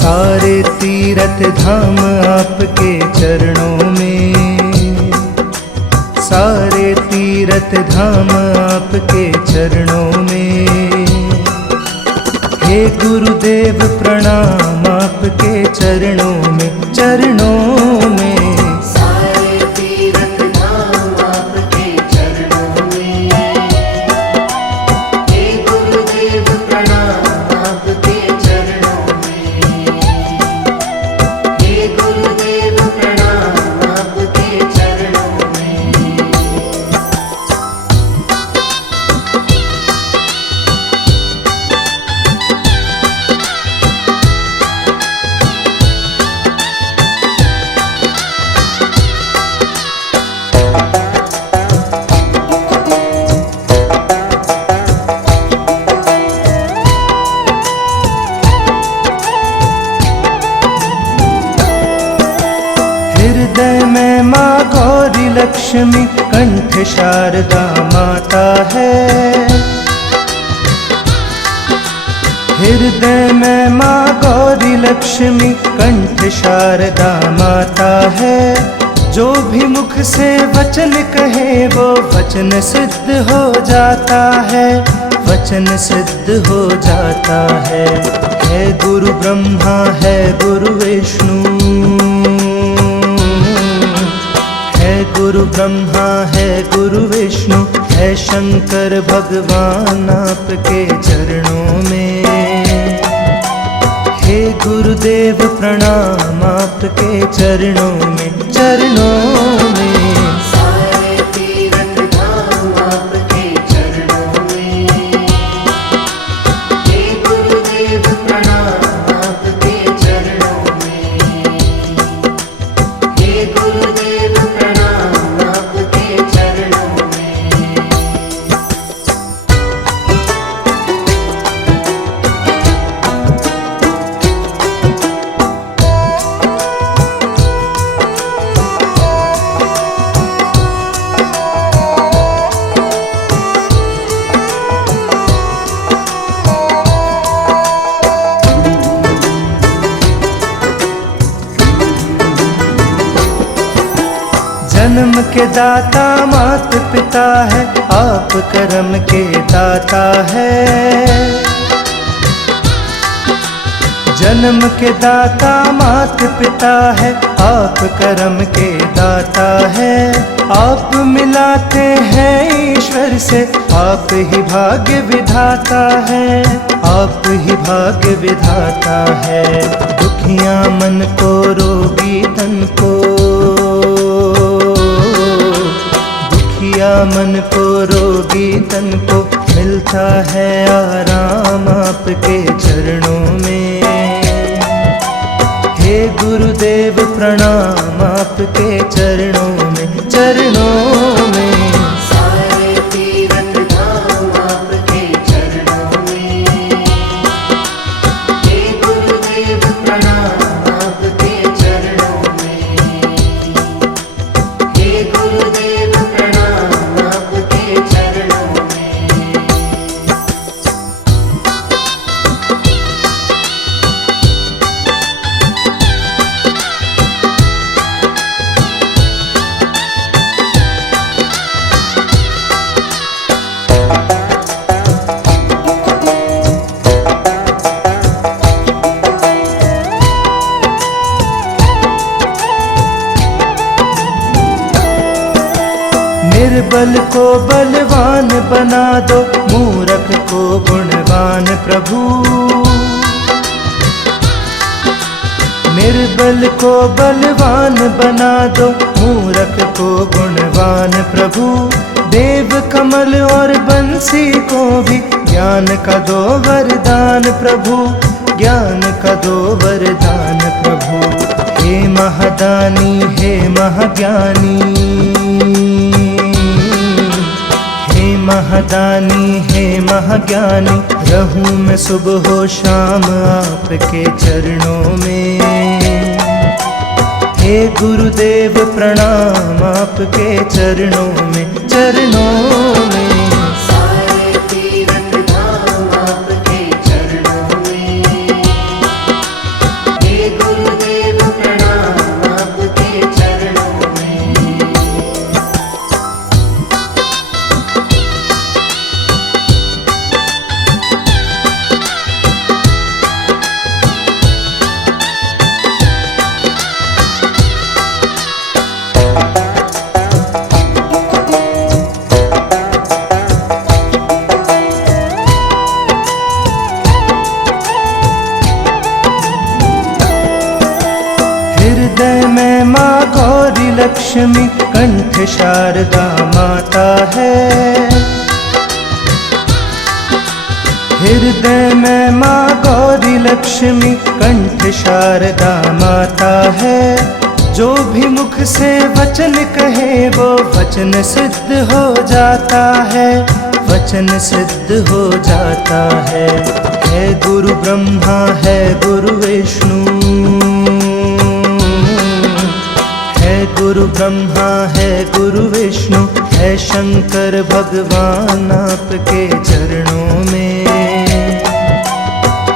सारे तीर्थ धाम आपके चरणों में, सारे तीर्थ धाम आपके चरणों में। हे गुरुदेव प्रणाम आपके चरणों में, चरणों में। हृदय में माँ गौरी लक्ष्मी कंठ शारदा माता है। हृदय में माँ गौरी लक्ष्मी कंठ शारदा माता है। जो भी मुख से वचन कहे वो वचन सिद्ध हो जाता है, वचन सिद्ध हो जाता है। है गुरु ब्रह्मा है गुरु विष्णु, गुरु ब्रह्मा है गुरु विष्णु, है शंकर भगवान आपके चरणों में। हे गुरुदेव प्रणाम आपके चरणों में, चरणों में। जन्म के दाता मात पिता है, आप कर्म के दाता है। जन्म के दाता मात पिता है, आप कर्म के दाता है। आप मिलाते हैं ईश्वर से, आप ही भाग्य विधाता है, आप ही भाग्य विधाता है। दुखियां मन को रोगी तन को, मन को रोगी तन को मिलता है आराम आपके चरणों में। हे गुरुदेव प्रणाम आपके चरणों में, चरणों में। निर्बल को बलवान बना दो, मूर्ख को गुणवान प्रभु। निर्बल को बलवान बना दो, मूर्ख को गुणवान प्रभु। देव कमल और बंसी को भी ज्ञान का दो वरदान प्रभु, ज्ञान का दो वरदान प्रभु। हे महादानी हे महाज्ञानी, महादानी हे महाज्ञानी। रहूं मैं सुबह हो शाम आपके चरणों में। हे गुरुदेव प्रणाम आपके चरणों में, चरणों में। लक्ष्मी कंठ शारदा माता है। हृदय में माँ गौरी लक्ष्मी कंठ शारदा माता है। जो भी मुख से वचन कहे वो वचन सिद्ध हो जाता है, वचन सिद्ध हो जाता है। है गुरु ब्रह्मा है गुरु विष्णु, है गुरु ब्रह्मा है गुरु विष्णु, है शंकर भगवान आपके चरणों में।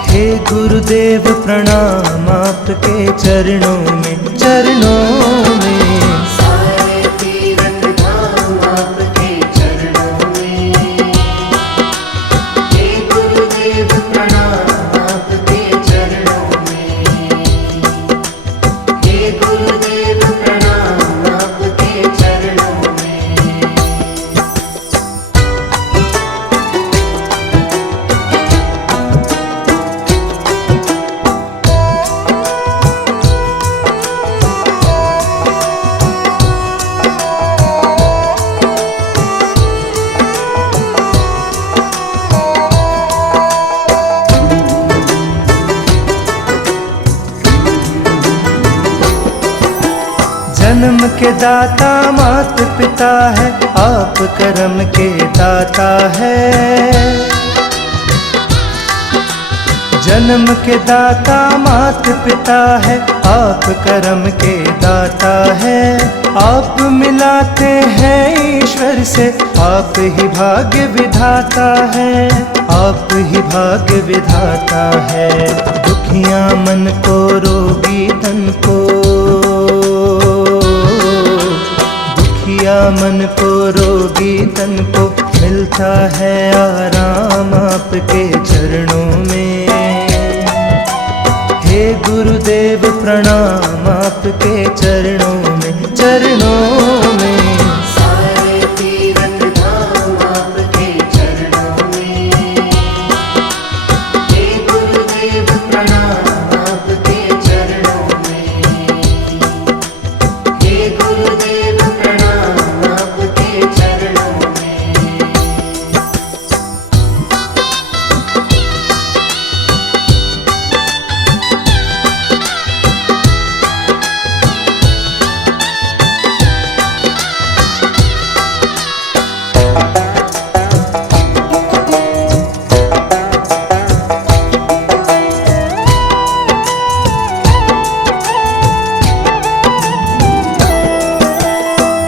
हे गुरुदेव प्रणाम आपके चरणों में, चरणों में। सारे तीरथ धाम आपके चरणों में। हे गुरुदेव प्रणाम आपके चरणों में। हे गुरुदेव प्रणाम आपके चरणों में। जन्म के दाता मात पिता है, आप कर्म के दाता है। जन्म के दाता मात पिता है, आप कर्म के दाता है। आप मिलाते हैं ईश्वर से, आप ही भाग्य विधाता है, आप ही भाग्य विधाता है। दुखियां मन को रोगी तन को, दुखिया मन को रोगी तन को मिलता है आराम आपके चरणों में। हे गुरुदेव प्रणाम आपके चरणों में, चरणों में। सारे तीरथ धाम आपके चरणों में। हे गुरुदेव प्रणाम आपके चरणों में। हे गुरुदेव प्रणाम आपके चरणों में।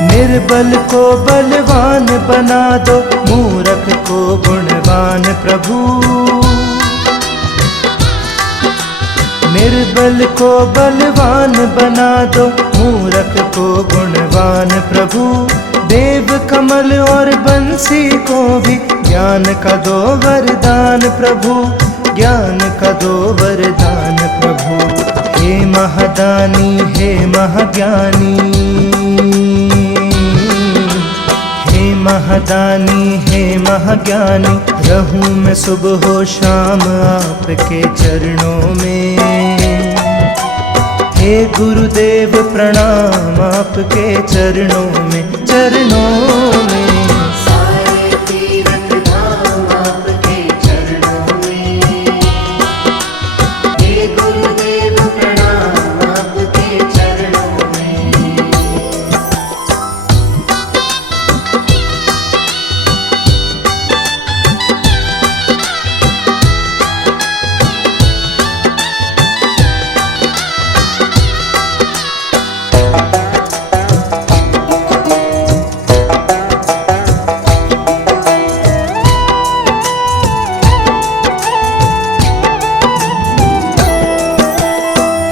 निर्बल को बलवान बना दो, मूर्ख को गुणवान प्रभु। निर्बल को बलवान बना दो, मूर्ख को गुणवान प्रभु। देव कमल और बंसी को भी ज्ञान का दो वरदान प्रभु, ज्ञान का दो वरदान प्रभु। हे महादानी हे महाज्ञानी, हे महादानी हे महाज्ञानी, रहूं मैं सुबह हो शाम आपके चरणों में। हे गुरुदेव प्रणाम आपके चरणों में, चरणों में। सारे तीरथ धाम आपके चरणों में। हे गुरुदेव प्रणाम आपके चरणों में।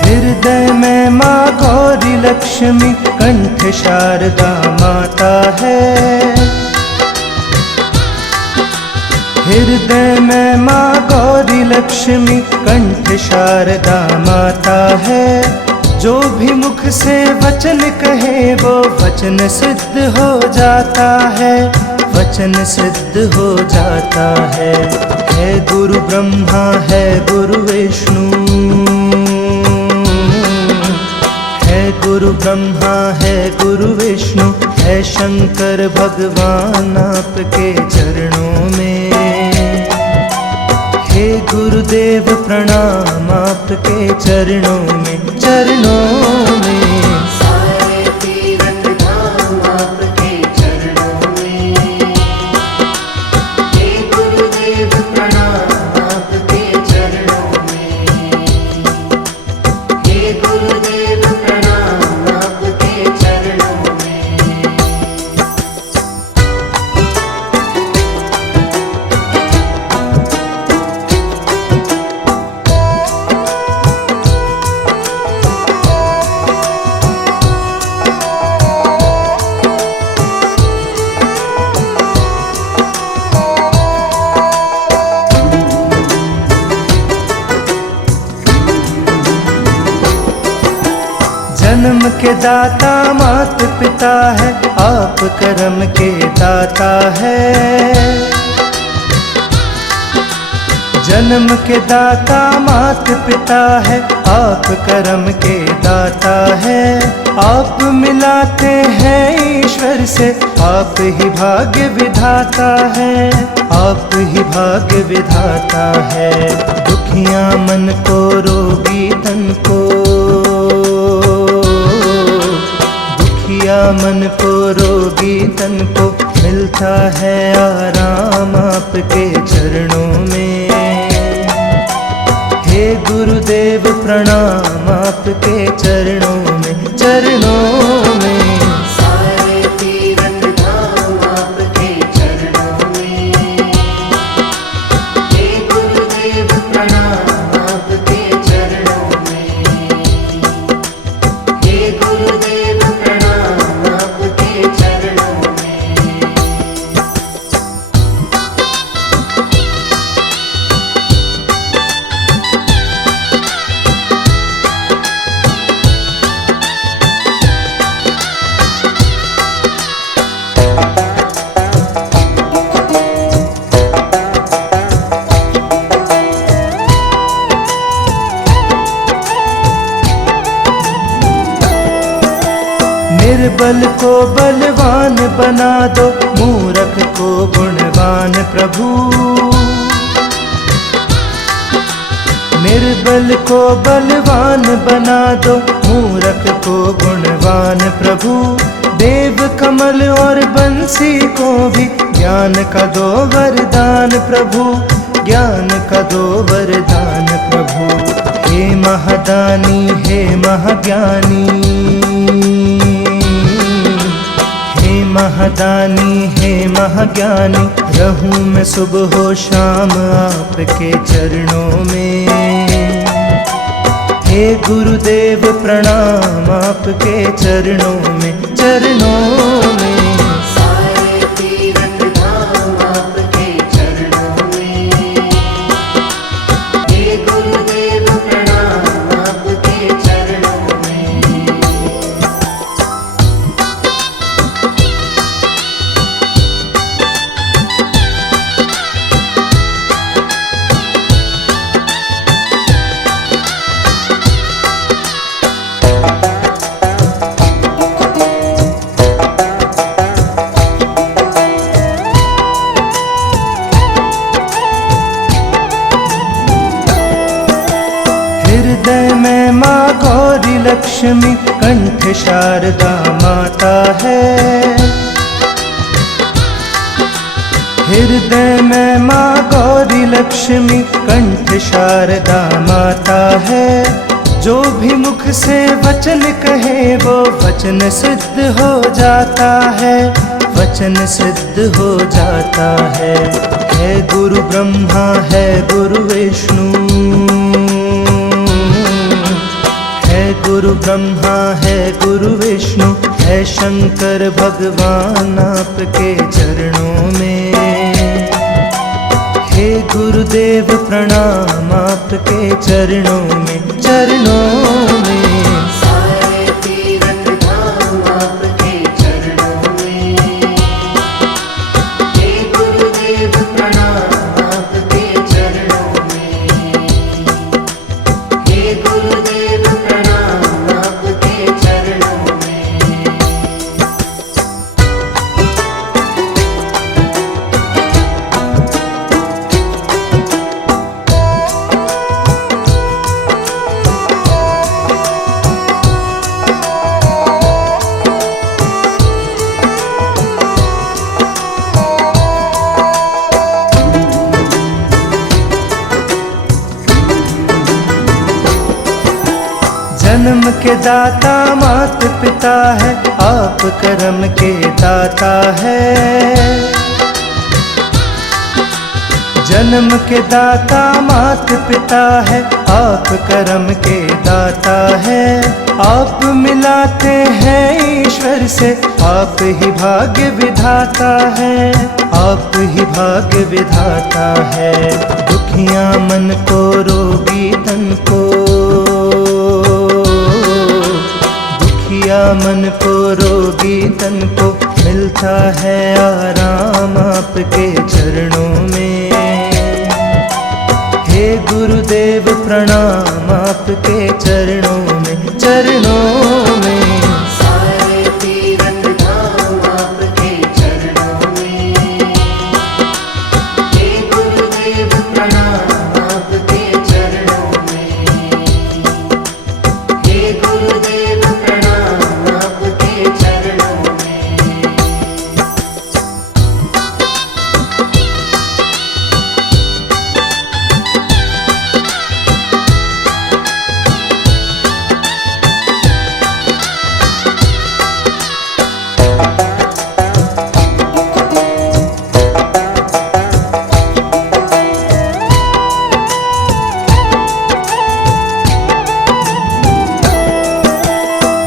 हृदय में माँ गौरी लक्ष्मी कंठ शारदा माता है। हृदय में माँ गौरी लक्ष्मी कंठ शारदा माता है। जो भी मुख से वचन कहे वो वचन सिद्ध हो जाता है, वचन सिद्ध हो जाता है। है गुरु ब्रह्मा है गुरु विष्णु, है गुरु गुरु ब्रह्मा है गुरु विष्णु है शंकर भगवान आपके चरणों में। हे गुरुदेव प्रणाम आपके चरणों में, चरणों में। सारे तीर्थ धाम आपके चरणों में। हे गुरुदेव प्रणाम आपके चरणों में। हे गुरुदेव प्रणाम आपके चरणों में। जन्म के दाता मात पिता है, आप कर्म के दाता है। जन्म के दाता मात पिता है, आप कर्म के दाता है। आप मिलाते हैं ईश्वर से, आप ही भाग्य विधाता है, आप ही भाग्य विधाता है। दुखियां मन को रोगी तन को, मन को रोगी तन को मिलता है आराम आपके चरणों में। हे गुरुदेव प्रणाम आपके चरणों में, चरणों में। सारे तीर्थ धाम आपके चरणों में। हे गुरुदेव प्रणाम आपके चरणों में। हे गुरुदेव प्रणाम आपके चरणों में। निर्बल को बलवान बना दो, मूर्ख को गुणवान प्रभु। निर्बल को बलवान बना दो, मूर्ख को गुणवान प्रभु। देव कमल और बंसी को भी ज्ञान का दो वरदान प्रभु, ज्ञान का दो वरदान प्रभु। हे महादानी हे महाज्ञानी, महादानी हे महाज्ञानी, रहूं मैं सुबह हो शाम आपके चरणों में। हे गुरुदेव प्रणाम आपके चरणों में, चरणों में। सारे तीर्थ धाम आपके चरणों में। हे गुरुदेव प्रणाम आपके चरणों में। हृदय में माँ गौरी लक्ष्मी, कंठ शारदा माता है। हृदय में माँ गौरी लक्ष्मी, कंठ शारदा माता है। जो भी मुख से वचन कहे वो वचन सिद्ध हो जाता है, वचन सिद्ध हो जाता है। है गुरु ब्रह्मा है गुरु विष्णु, है गुरु ब्रह्मा है गुरु विष्णु है शंकर भगवान आपके चरणों में। हे गुरुदेव प्रणाम आपके चरणों में, चरणों में। सारे तीर्थ धाम आपके चरणों में। हे गुरुदेव प्रणाम आपके चरणों में। हे गुरुदेव प्रणाम आपके चरणों जन्म के दाता मात पिता है, आप कर्म के दाता है। जन्म के दाता मात पिता है, आप कर्म के दाता है। आप मिलाते हैं ईश्वर से, आप ही भाग्य विधाता है, आप ही भाग्य विधाता है। दुखियां मन को रोगी तन को, दुखिया मन को रोगी तन को मिलता है आराम आपके चरणों में। हे गुरुदेव प्रणाम आपके चरणों में, चरणों में। सारे तीरथ धाम आपके चरणों में। हे गुरुदेव प्रणाम आपके चरणों में। हे गुरुदेव प्रणाम आपके चरणों में।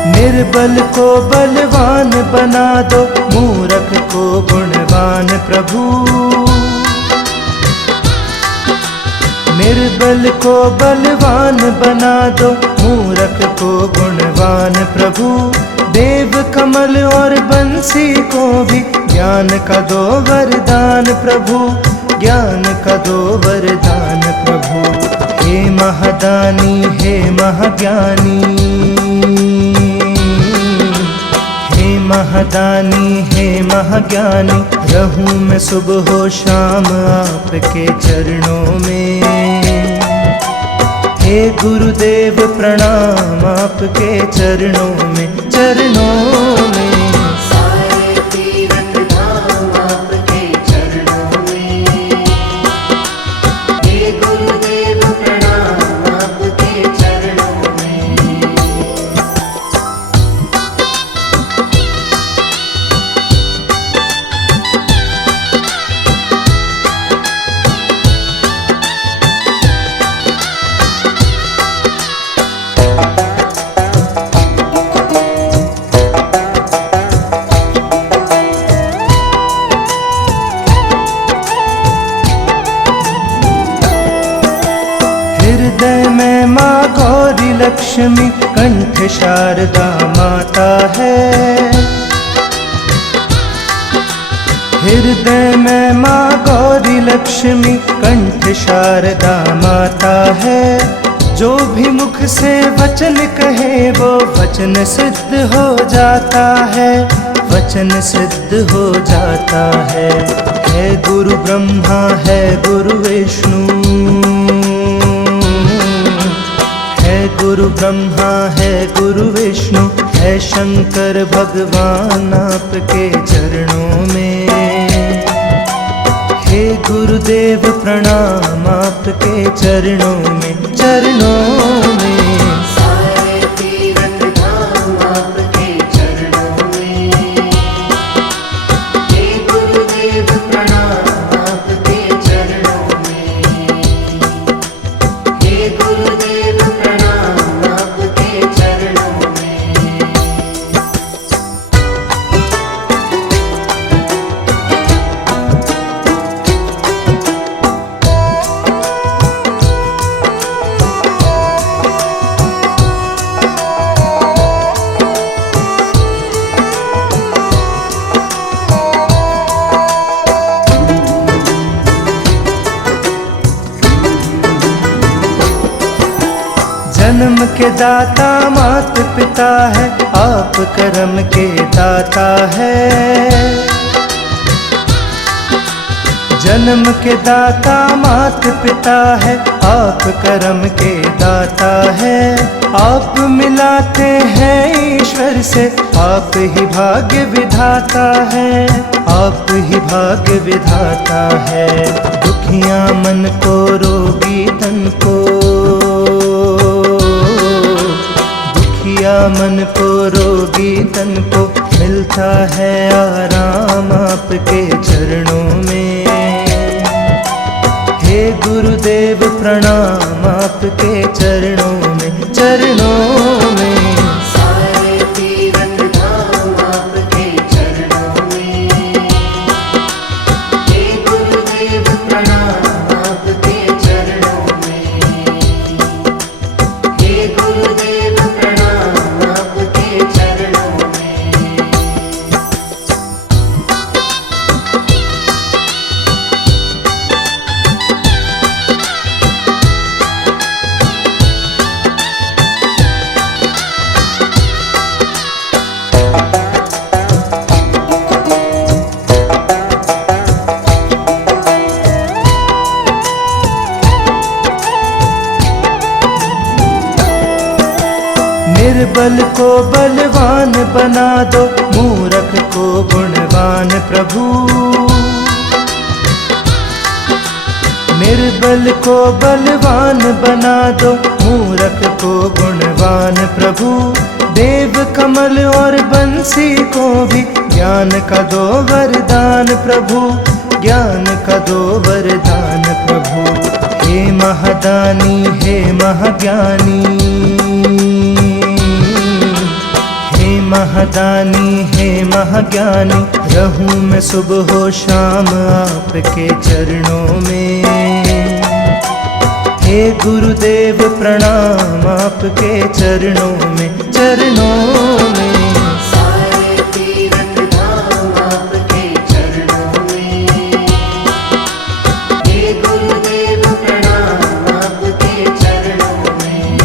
निर्बल को बलवान बना दो, मूर्ख को गुणवान प्रभु। निर्बल को बलवान बना दो, मूर्ख को गुणवान प्रभु। देव कमल और बंसी को भी ज्ञान का दो वरदान प्रभु, ज्ञान का दो वरदान प्रभु। हे महादानी हे महाज्ञानी, महादानी हे महाज्ञानी, रहूं मैं सुबह हो शाम आपके चरणों में। हे गुरुदेव प्रणाम आपके चरणों में, चरणों में। सारे तीरथ धाम आपके चरणों में। हे गुरुदेव प्रणाम आपके चरणों में। हृदय में माँ गौरी लक्ष्मी, कंठ शारदा माता है। हृदय में माँ गौरी लक्ष्मी, कंठ शारदा माता है। जो भी मुख से वचन कहे वो वचन सिद्ध हो जाता है, वचन सिद्ध हो जाता है। है गुरु ब्रह्मा है गुरु विष्णु, है गुरु ब्रह्मा है गुरु विष्णु, है शंकर भगवान आपके चरणों में। हे गुरुदेव प्रणाम आपके चरणों में, चरणों में। सारे तीरथ धाम आपके चरणों में। हे गुरुदेव प्रणाम आपके चरणों में। हे गुरुदेव प्रणाम आपके चरणों में। जन्म के दाता मात पिता है, आप कर्म के दाता है। जन्म के दाता मात पिता है, आप कर्म के दाता है। आप मिलाते हैं ईश्वर से, आप ही भाग्य विधाता है, आप ही भाग्य विधाता है। दुखियां मन को रोगी तन को, मन को रोगी तन को मिलता है आराम आपके चरणों में। हे गुरुदेव प्रणाम आपके चरणों में, चरणों में। सारे तीरथ धाम आपके चरणों में। हे गुरुदेव प्रणाम आपके चरणों में। हे गुरुदेव प्रणाम आपके चरणों में। निर्बल को बलवान बना दो, मूर्ख को गुणवान प्रभु। निर्बल को बलवान बना दो, मूर्ख को गुणवान प्रभु। देव कमल और बंसी को भी ज्ञान का दो वरदान प्रभु, ज्ञान का दो वरदान प्रभु। हे महादानी हे महाज्ञानी, हे महादानी हे महाज्ञानी, रहूं मैं सुबह हो शाम आपके चरणों में। हे गुरुदेव प्रणाम आपके चरणों में, चरणों में। सारे तीरथ धाम आपके चरणों में। हे गुरुदेव प्रणाम आपके चरणों में।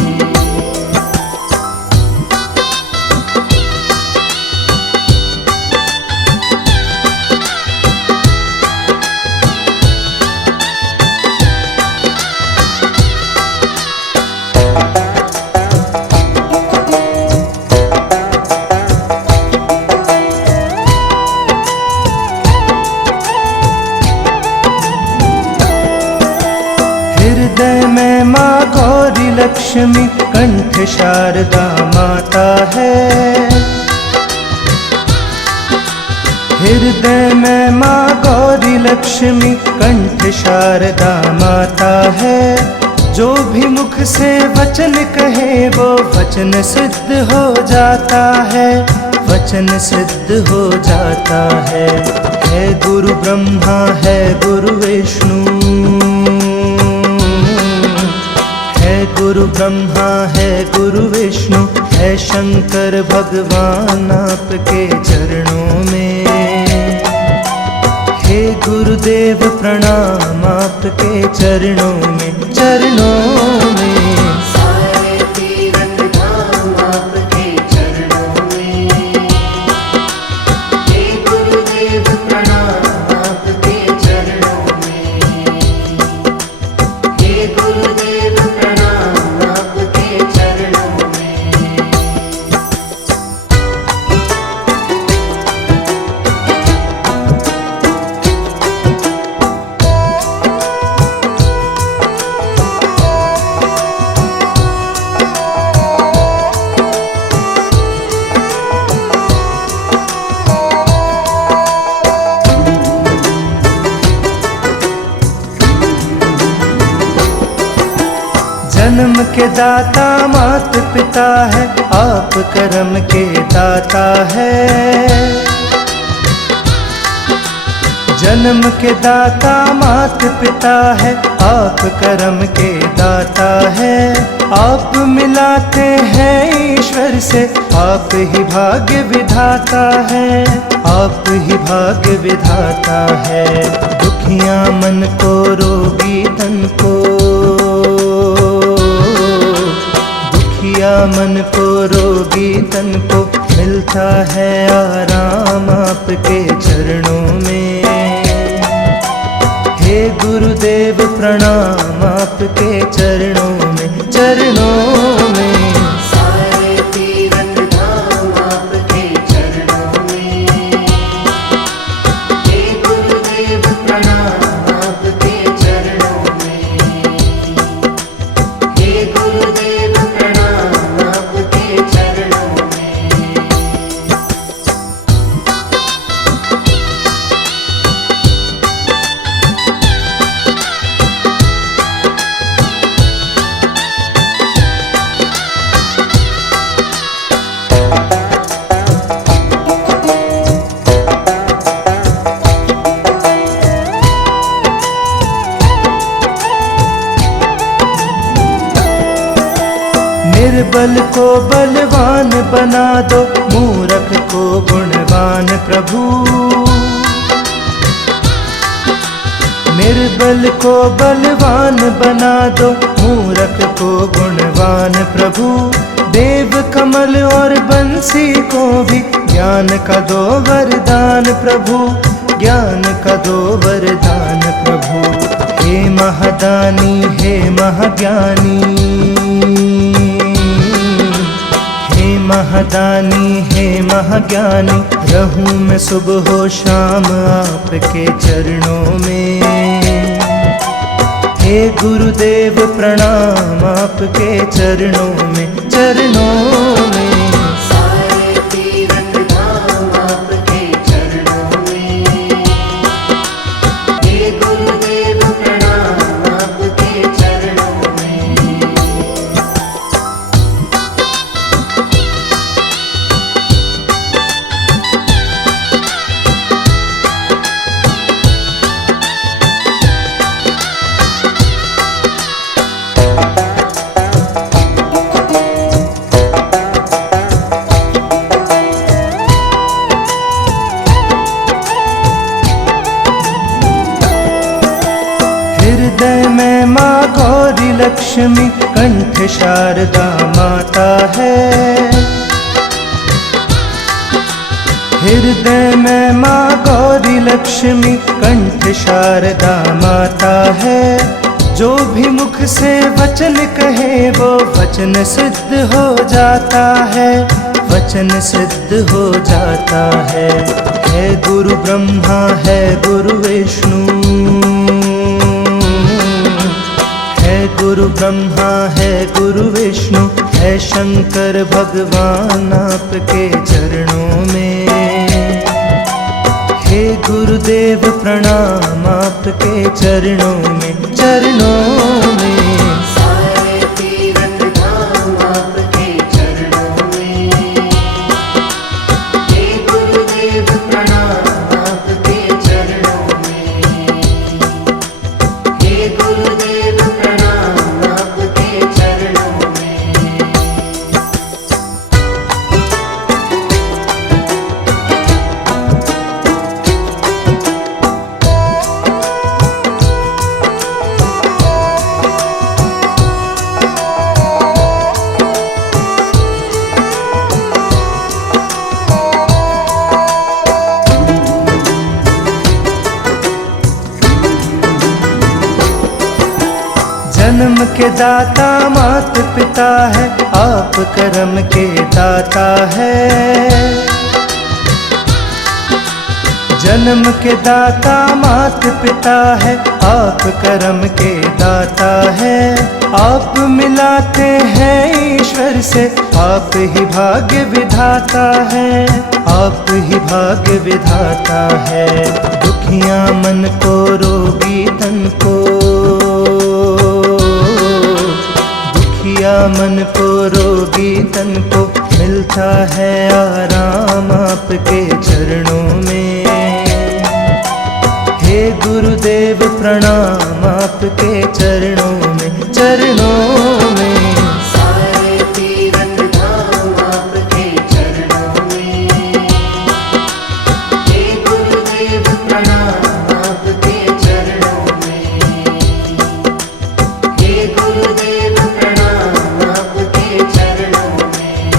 हृदय में माँ गौरी लक्ष्मी, कंठ शारदा माता है। हृदय में माँ गौरी लक्ष्मी, कंठ शारदा माता है। जो भी मुख से वचन कहे वो वचन सिद्ध हो जाता है, वचन सिद्ध हो जाता है। है गुरु ब्रह्मा है गुरु विष्णु, है गुरु ब्रह्मा है गुरु विष्णु, है शंकर भगवान आपके चरणों में। हे गुरुदेव प्रणाम आपके चरणों में, चरणों में। सारे तीरथ धाम आपके चरणों में। हे गुरुदेव प्रणाम आपके चरणों में। हे गुरुदेव प्रणाम आपके चरणों में। जन्म के दाता मात पिता है, आप कर्म के दाता है। जन्म के दाता मात पिता है, आप कर्म के दाता है। आप मिलाते हैं ईश्वर से, आप ही भाग्य विधाता है, आप ही भाग्य विधाता है। दुखिया मन को रोगी तन को, दुखिया मन को रोगी तन को मिलता है आराम आपके चरणों में। हे गुरुदेव प्रणाम आपके चरणों में, चरणों में। सारे तीरथ धाम आपके चरणों में। हे गुरुदेव प्रणाम आपके चरणों में। हे गुरुदेव प्रणाम आपके चरणों निर्बल को बलवान बना दो, मूर्ख को गुणवान प्रभु। निर्बल को बलवान बना दो, मूर्ख को गुणवान प्रभु। देव कमल और बंसी को भी ज्ञान का दो वरदान प्रभु, ज्ञान का दो वरदान प्रभु। हे महादानी हे महाज्ञानी, हे महादानी हे महाज्ञानी, रहूं मैं सुबह हो शाम आपके चरणों में। हे गुरुदेव प्रणाम आपके चरणों में, चरणों में। सारे तीरथ धाम आपके चरणों में। हे गुरुदेव प्रणाम आपके चरणों में। हृदय में माँ गौरी लक्ष्मी, कंठ शारदा माता है। हृदय में माँ गौरी लक्ष्मी, कंठ शारदा माता है। जो भी मुख से वचन कहे वो वचन सिद्ध हो जाता है, वचन सिद्ध हो जाता है। है गुरु ब्रह्मा है गुरु विष्णु, है गुरु ब्रह्मा है गुरु विष्णु, है शंकर भगवान आपके चरणों में। हे गुरुदेव प्रणाम आपके चरणों में, चरणों में। सारे तीरथ धाम आपके चरणों में। हे गुरुदेव प्रणाम आपके चरणों में। हे गुरुदेव प्रणाम आपके चरणों में। जन्म के दाता मात पिता है, आप कर्म के दाता है। जन्म के दाता मात पिता है, आप कर्म के दाता है। आप मिलाते हैं ईश्वर से, आप ही भाग्य विधाता है, आप ही भाग्य विधाता है। दुखिया मन को रोगी तन को, दुखिया मन को रोगी तन को, मिलता है आराम आपके चरणों में। हे गुरुदेव प्रणाम आपके चरणों में, चरणों में। सारे तीरथ धाम आपके चरणों में। हे गुरुदेव प्रणाम आपके चरणों में। हे गुरुदेव प्रणाम आपके चरणों में।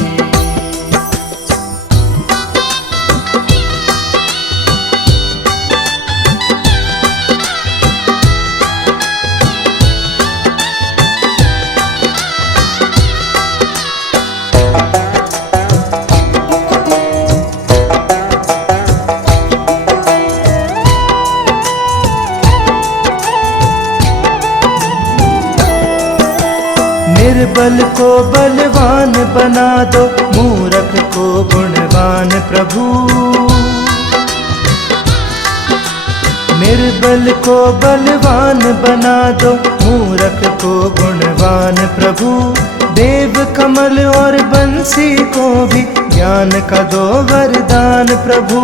निर्बल को बलवान बना दो, मूर्ख को गुणवान प्रभु। निर्बल को बलवान बना दो, मूर्ख को गुणवान प्रभु। देव कमल और बंसी को भी ज्ञान का दो वरदान प्रभु,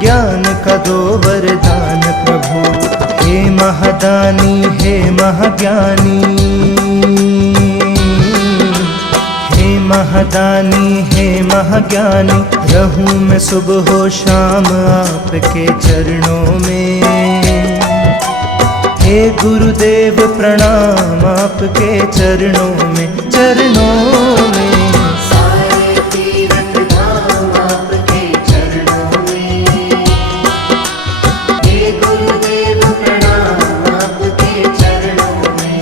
ज्ञान का दो वरदान प्रभु। हे महादानी हे महाज्ञानी, महादानी हे महाज्ञानी, रहूं मैं सुबह हो शाम आपके चरणों में। हे गुरुदेव प्रणाम आपके चरणों में, चरणों में। सारे तीरथ धाम आपके चरणों में। हे गुरुदेव प्रणाम आपके चरणों में।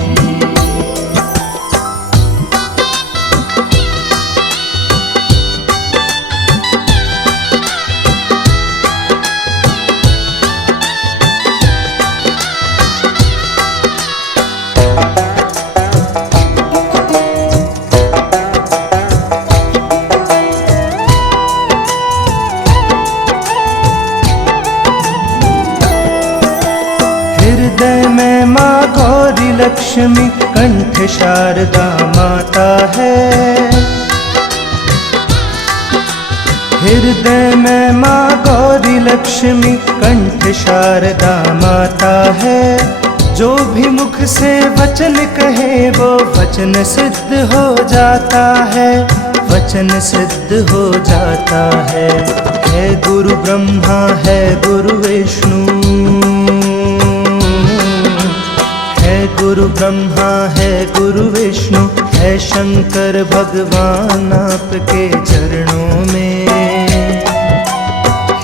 हृदय में माँ गौरी लक्ष्मी, कंठ शारदा माता है। हृदय में माँ गौरी लक्ष्मी, कंठ शारदा माता है। जो भी मुख से वचन कहे वो वचन सिद्ध हो जाता है, वचन सिद्ध हो जाता है। है गुरु ब्रह्मा है गुरु विष्णु, है गुरु ब्रह्मा है गुरु विष्णु, है शंकर भगवान आपके चरणों में।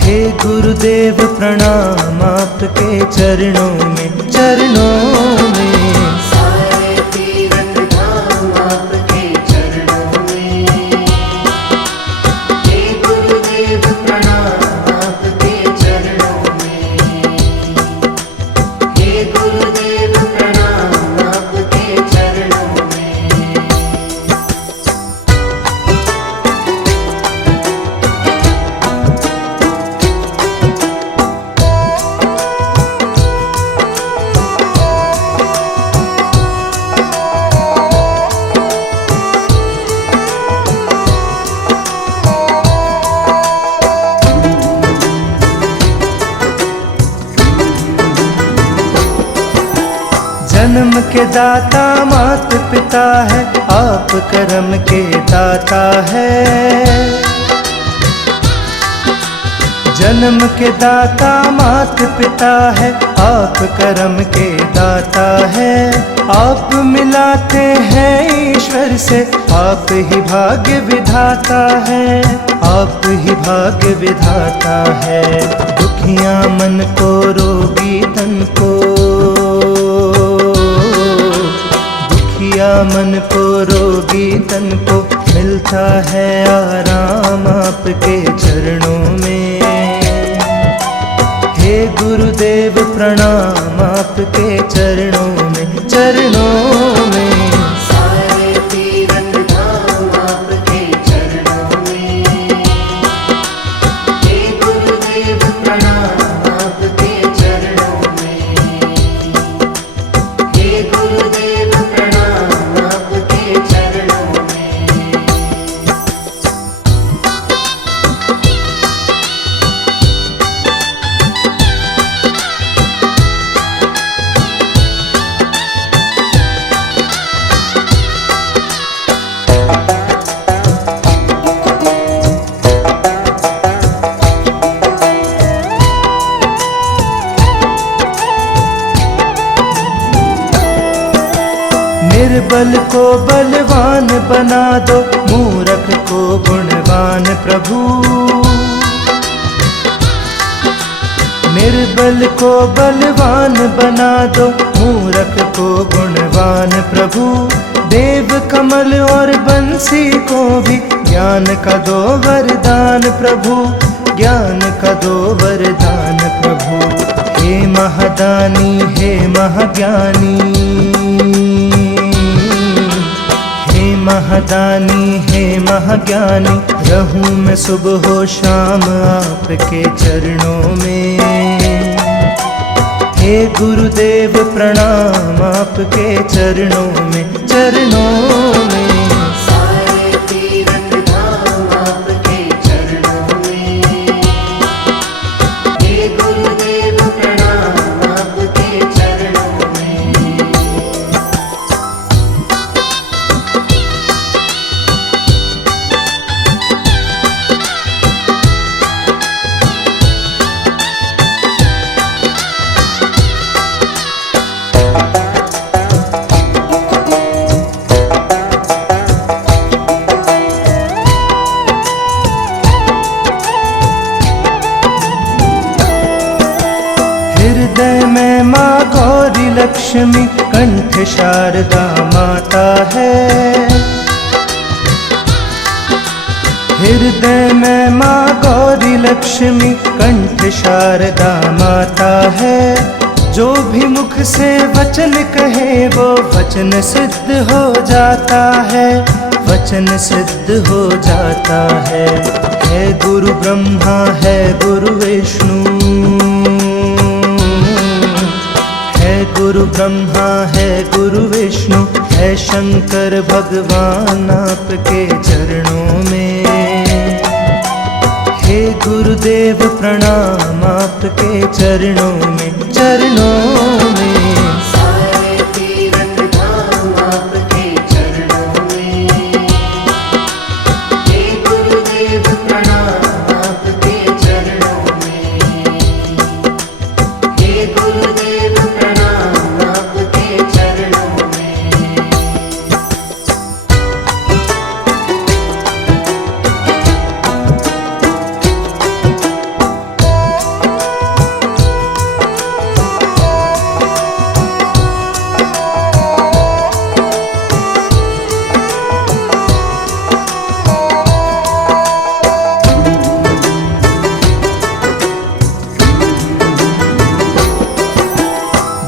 हे गुरुदेव प्रणाम आपके चरणों में, चरणों में। सारे तीरथ धाम आपके चरणों में। हे गुरुदेव प्रणाम आपके चरणों में। हे गुरुदेव प्रणाम आपके चरणों में। जन्म के दाता मात पिता है, आप कर्म के दाता है। जन्म के दाता मात पिता है, आप कर्म के दाता है। आप मिलाते हैं ईश्वर से, आप ही भाग्य विधाता है, आप ही भाग्य विधाता है। दुखियां मन को रोगी तन को, दुखिया मन को रोगी तन को, मिलता है आराम आपके चरणों में। हे गुरुदेव प्रणाम आपके चरणों में, चरणों में। सारे तीरथ धाम आपके चरणों में। हे गुरुदेव प्रणाम आपके चरणों में। हे गुरुदेव प्रणाम आपके चरणों में। निर्बल को बलवान बना दो, मूर्ख को गुणवान प्रभु। निर्बल को बलवान बना दो, मूर्ख को गुणवान प्रभु। देव कमल और बंसी को भी ज्ञान का दो वरदान प्रभु, ज्ञान का दो वरदान प्रभु। हे महादानी हे महाज्ञानी, हे महादानी हे महाज्ञानी, रहूं मैं सुबह हो शाम आपके चरणों में। हे गुरुदेव प्रणाम आपके चरणों में, चरणों में। सारे तीरथ धाम आपके चरणों में। हे गुरुदेव प्रणाम आपके चरणों में। लक्ष्मी कंठ शारदा माता है। हृदय में माँ गौरी लक्ष्मी कंठ शारदा माता है। जो भी मुख से वचन कहे वो वचन सिद्ध हो जाता है, वचन सिद्ध हो जाता है। गुरु ब्रह्मा है गुरु विष्णु, है गुरु ब्रह्मा है गुरु विष्णु, है शंकर भगवान आपके चरणों में। हे गुरुदेव प्रणाम आपके चरणों में, चरणों में। सारे तीर्थ धाम आपके चरणों में। हे गुरुदेव प्रणाम आपके चरणों में। हे गुरुदेव प्रणाम आपके चरणों में।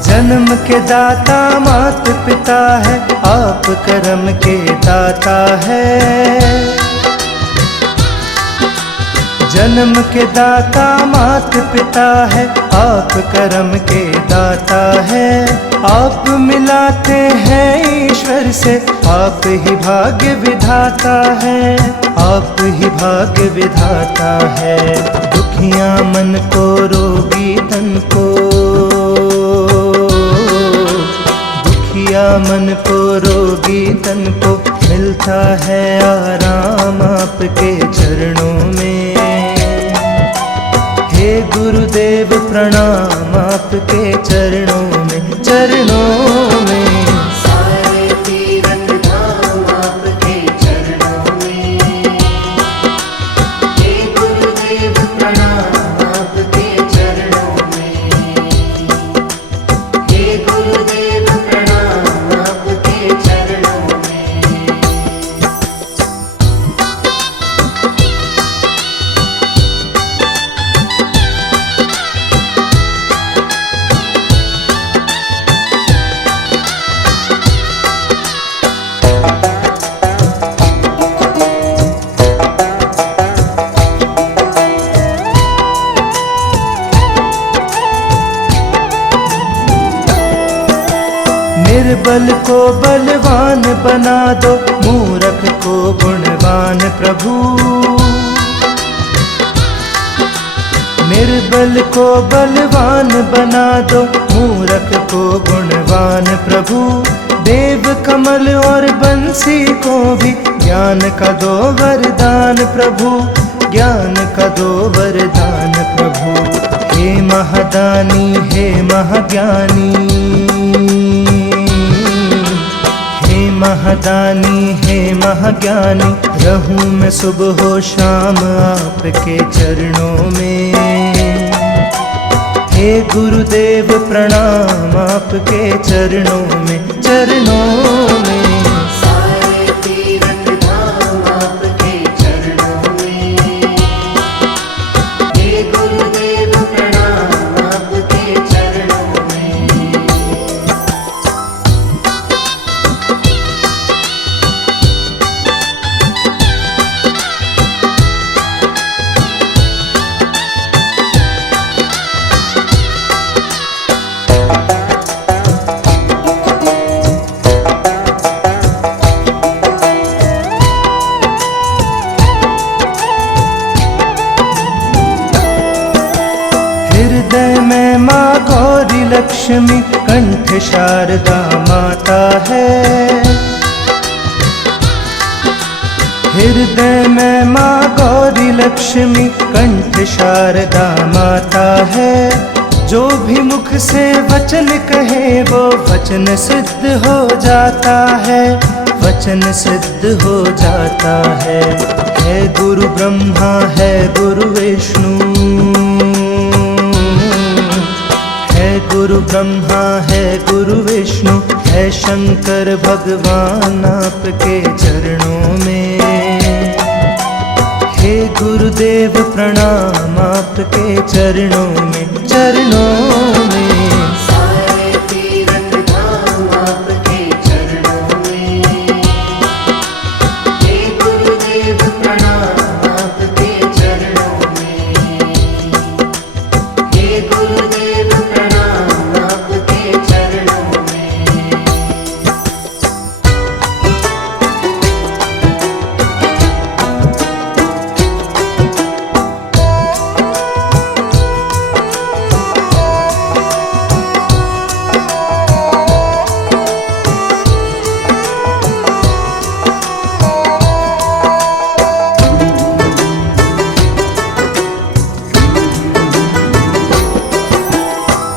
जन्म के दाता मात पिता है, आप कर्म के दाता है। जन्म के दाता मात पिता है, आप कर्म के दाता है। आप मिलाते हैं ईश्वर से, आप ही भाग्य विधाता है, आप ही भाग्य विधाता है। दुखियां मन को रोगी तन को, मन को रोगी तन को मिलता है आराम आपके चरणों में। हे गुरुदेव प्रणाम आपके चरणों में, चरणों में। सारे तीर्थ धाम आपके चरणों में। हे गुरुदेव प्रणाम आपके चरणों में। हे गुरुदेव प्रणाम आपके चरणों में। निर्बल को बलवान बना दो, मूर्ख को गुणवान प्रभु। निर्बल को बलवान बना दो, मूर्ख को गुणवान प्रभु। देव कमल और बंसी को भी ज्ञान का दो वरदान प्रभु, ज्ञान का दो वरदान प्रभु। हे महादानी हे महाज्ञानी, महादानी हे महाज्ञानी, रहूं मैं सुबह हो शाम आपके चरणों में। हे गुरुदेव प्रणाम आपके चरणों में, चरणों में। सारे तीर्थ धाम आपके चरणों में। हे गुरुदेव प्रणाम आपके चरणों में। हृदय में माँ गौरी लक्ष्मी कंठ शारदा माता है। हृदय में माँ गौरी लक्ष्मी कंठ शारदा माता है। जो भी मुख से वचन कहे वो वचन सिद्ध हो जाता है, वचन सिद्ध हो जाता है। गुरु ब्रह्मा है गुरु विष्णु, है गुरु ब्रह्मा है गुरु विष्णु है शंकर भगवान आपके चरणों में। हे गुरुदेव प्रणाम आपके चरणों में, चरणों में। सारे तीरथ धाम आपके चरणों में। हे गुरुदेव प्रणाम आपके चरणों में। हे गुरुदेव प्रणाम आपके चरणों में।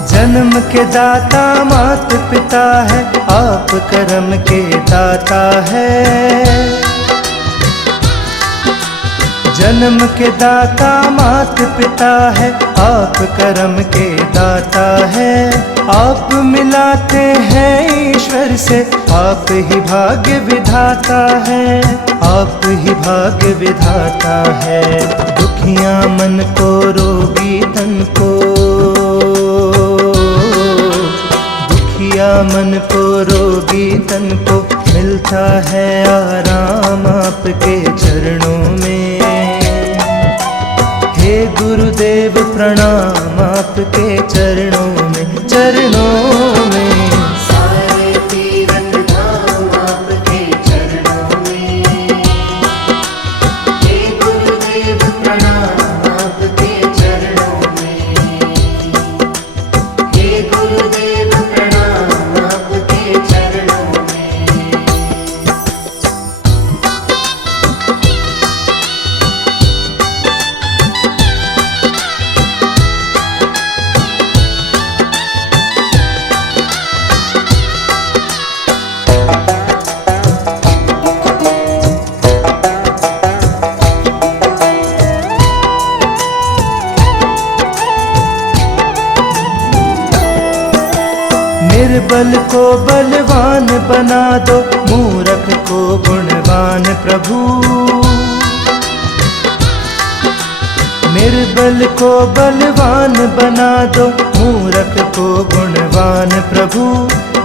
जन्म के दाता मात पिता है, आप कर्म के दाता है। जन्म के दाता मात पिता है, आप कर्म के दाता है। आप मिलाते हैं ईश्वर से, आप ही भाग्य विधाता है, आप ही भाग्य विधाता है। दुखियां मन को रोगी तन को, मन को रोगी तन को मिलता है आराम आपके चरणों में। हे गुरुदेव प्रणाम आपके चरणों में, चरणों में। सारे तीरथ धाम आपके चरणों में। हे गुरुदेव प्रणाम आपके चरणों में। हे गुरुदेव प्रणाम आपके चरणों में। निर्बल को बलवान बना दो, मूर्ख को गुणवान प्रभु। निर्बल को बलवान बना दो, मूर्ख को गुणवान प्रभु।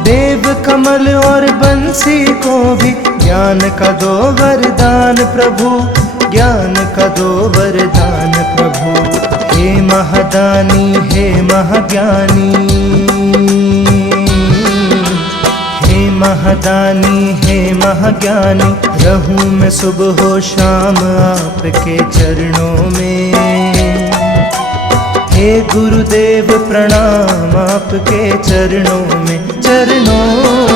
देव कमल और बंसी को भी ज्ञान का दो वरदान प्रभु, ज्ञान का दो वरदान प्रभु। हे महादानी हे महाज्ञानी, महादानी हे महाज्ञानी। रहूं मैं सुबह हो शाम आपके चरणों में। हे गुरुदेव प्रणाम आपके चरणों में, चरणों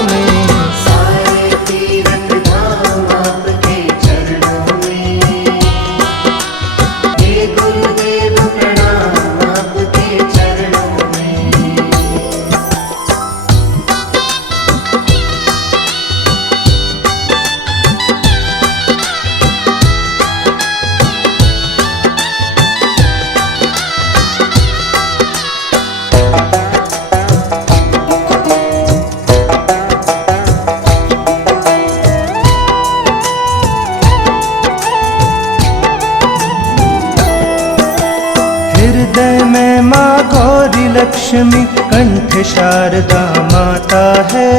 में। सारे तीरथ धाम आपके चरणों में। हे गुरुदेव प्रणाम आपके चरणों में। हृदय में माँ गौरी लक्ष्मी, कंठ शारदा माता है।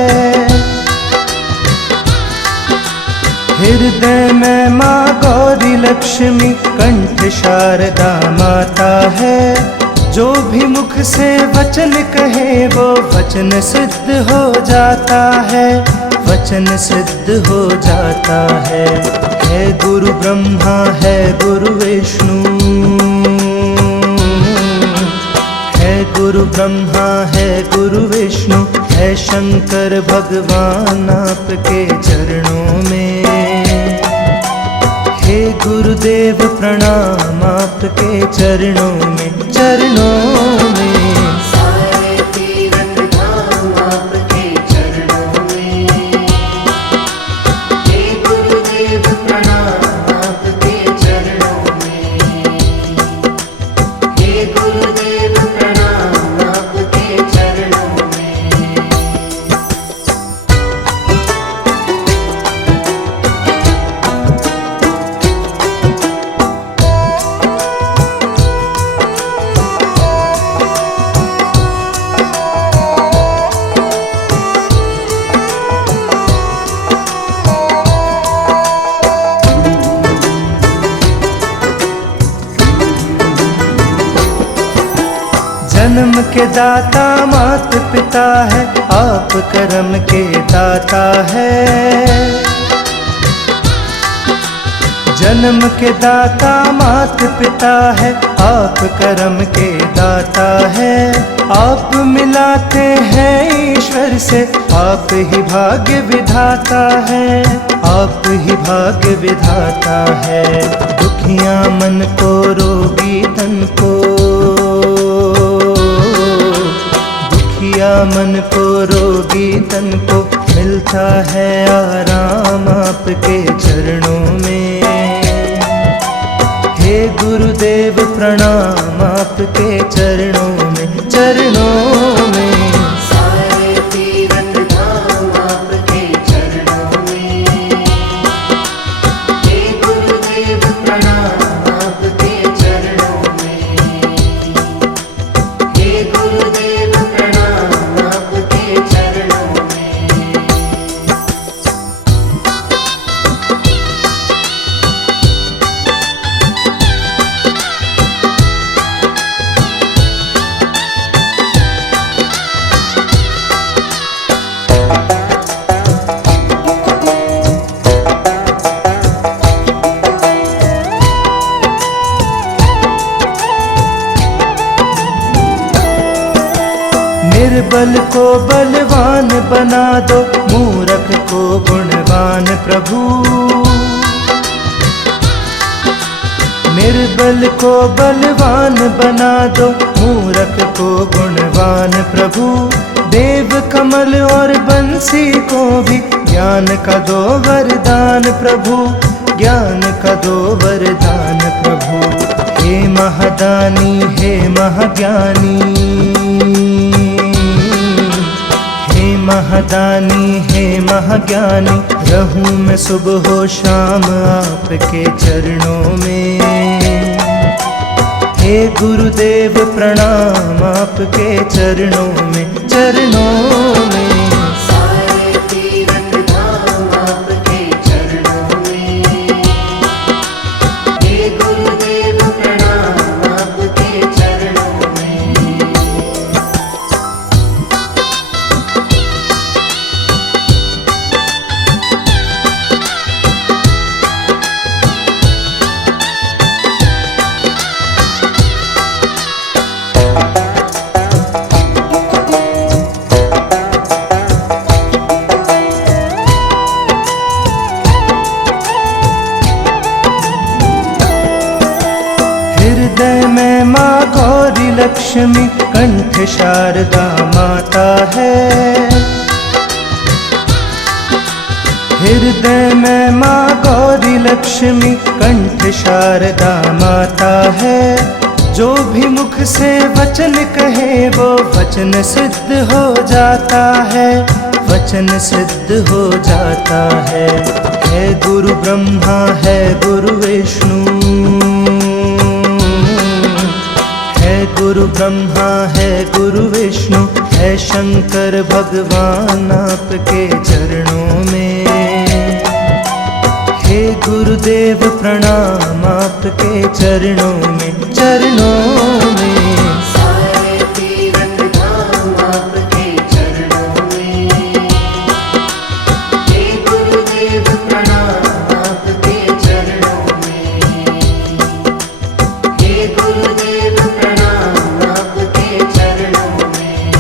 हृदय में माँ गौरी लक्ष्मी, कंठ शारदा माता है। जो भी मुख से वचन कहे वो वचन सिद्ध हो जाता है, वचन सिद्ध हो जाता है। है गुरु ब्रह्मा है गुरु विष्णु, है गुरु ब्रह्मा है गुरु विष्णु है शंकर भगवान आपके चरणों में। हे गुरुदेव प्रणाम आपके चरणों में, चरणों में। सारे तीरथ धाम आपके चरणों में। हे गुरुदेव प्रणाम आपके चरणों में। हे गुरुदेव प्रणाम आपके चरणों में। जन्म के दाता मात पिता है, आप कर्म के दाता है। जन्म के दाता मात पिता है, आप कर्म के दाता है। आप मिलाते हैं ईश्वर से, आप ही भाग्य विधाता है, आप ही भाग्य विधाता है। दुखिया मन को रोगी तन को, दुखिया मन को रोगी तन को मिलता है आराम आपके चरणों में। हे गुरुदेव प्रणाम आपके चरणों में, चरणों में। सारे तीरथ धाम आपके चरणों में। हे गुरुदेव प्रणाम आपके चरणों में। हे गुरुदेव प्रणाम आपके चरणों में। निर्बल को बलवान बना दो, मूर्ख को गुणवान प्रभु। निर्बल को बलवान बना दो, मूर्ख को गुणवान प्रभु। देव कमल और बंसी को भी ज्ञान का दो वरदान प्रभु, ज्ञान का दो वरदान प्रभु। हे महादानी हे महाज्ञानी, हे महादानी हे महाज्ञानी, रहूं मैं सुबह हो शाम आपके चरणों में। हे गुरुदेव प्रणाम आपके चरणों में, चरणों में। सारे तीरथ धाम आपके चरणों में। हे गुरुदेव प्रणाम आपके चरणों में। हृदय में माँ गौरी लक्ष्मी, कंठ शारदा माता है। हृदय में माँ गौरी लक्ष्मी, कंठ शारदा माता है। जो भी मुख से वचन कहे वो वचन सिद्ध हो जाता है, वचन सिद्ध हो जाता है। है गुरु ब्रह्मा है गुरु विष्णु, है गुरु ब्रह्मा है गुरु विष्णु, है शंकर भगवान आपके चरणों में। हे गुरुदेव प्रणाम आपके चरणों में, चरणों में। सारे तीरथ धाम आपके चरणों में। हे गुरुदेव प्रणाम आपके चरणों में। हे गुरुदेव प्रणाम आपके चरणों में।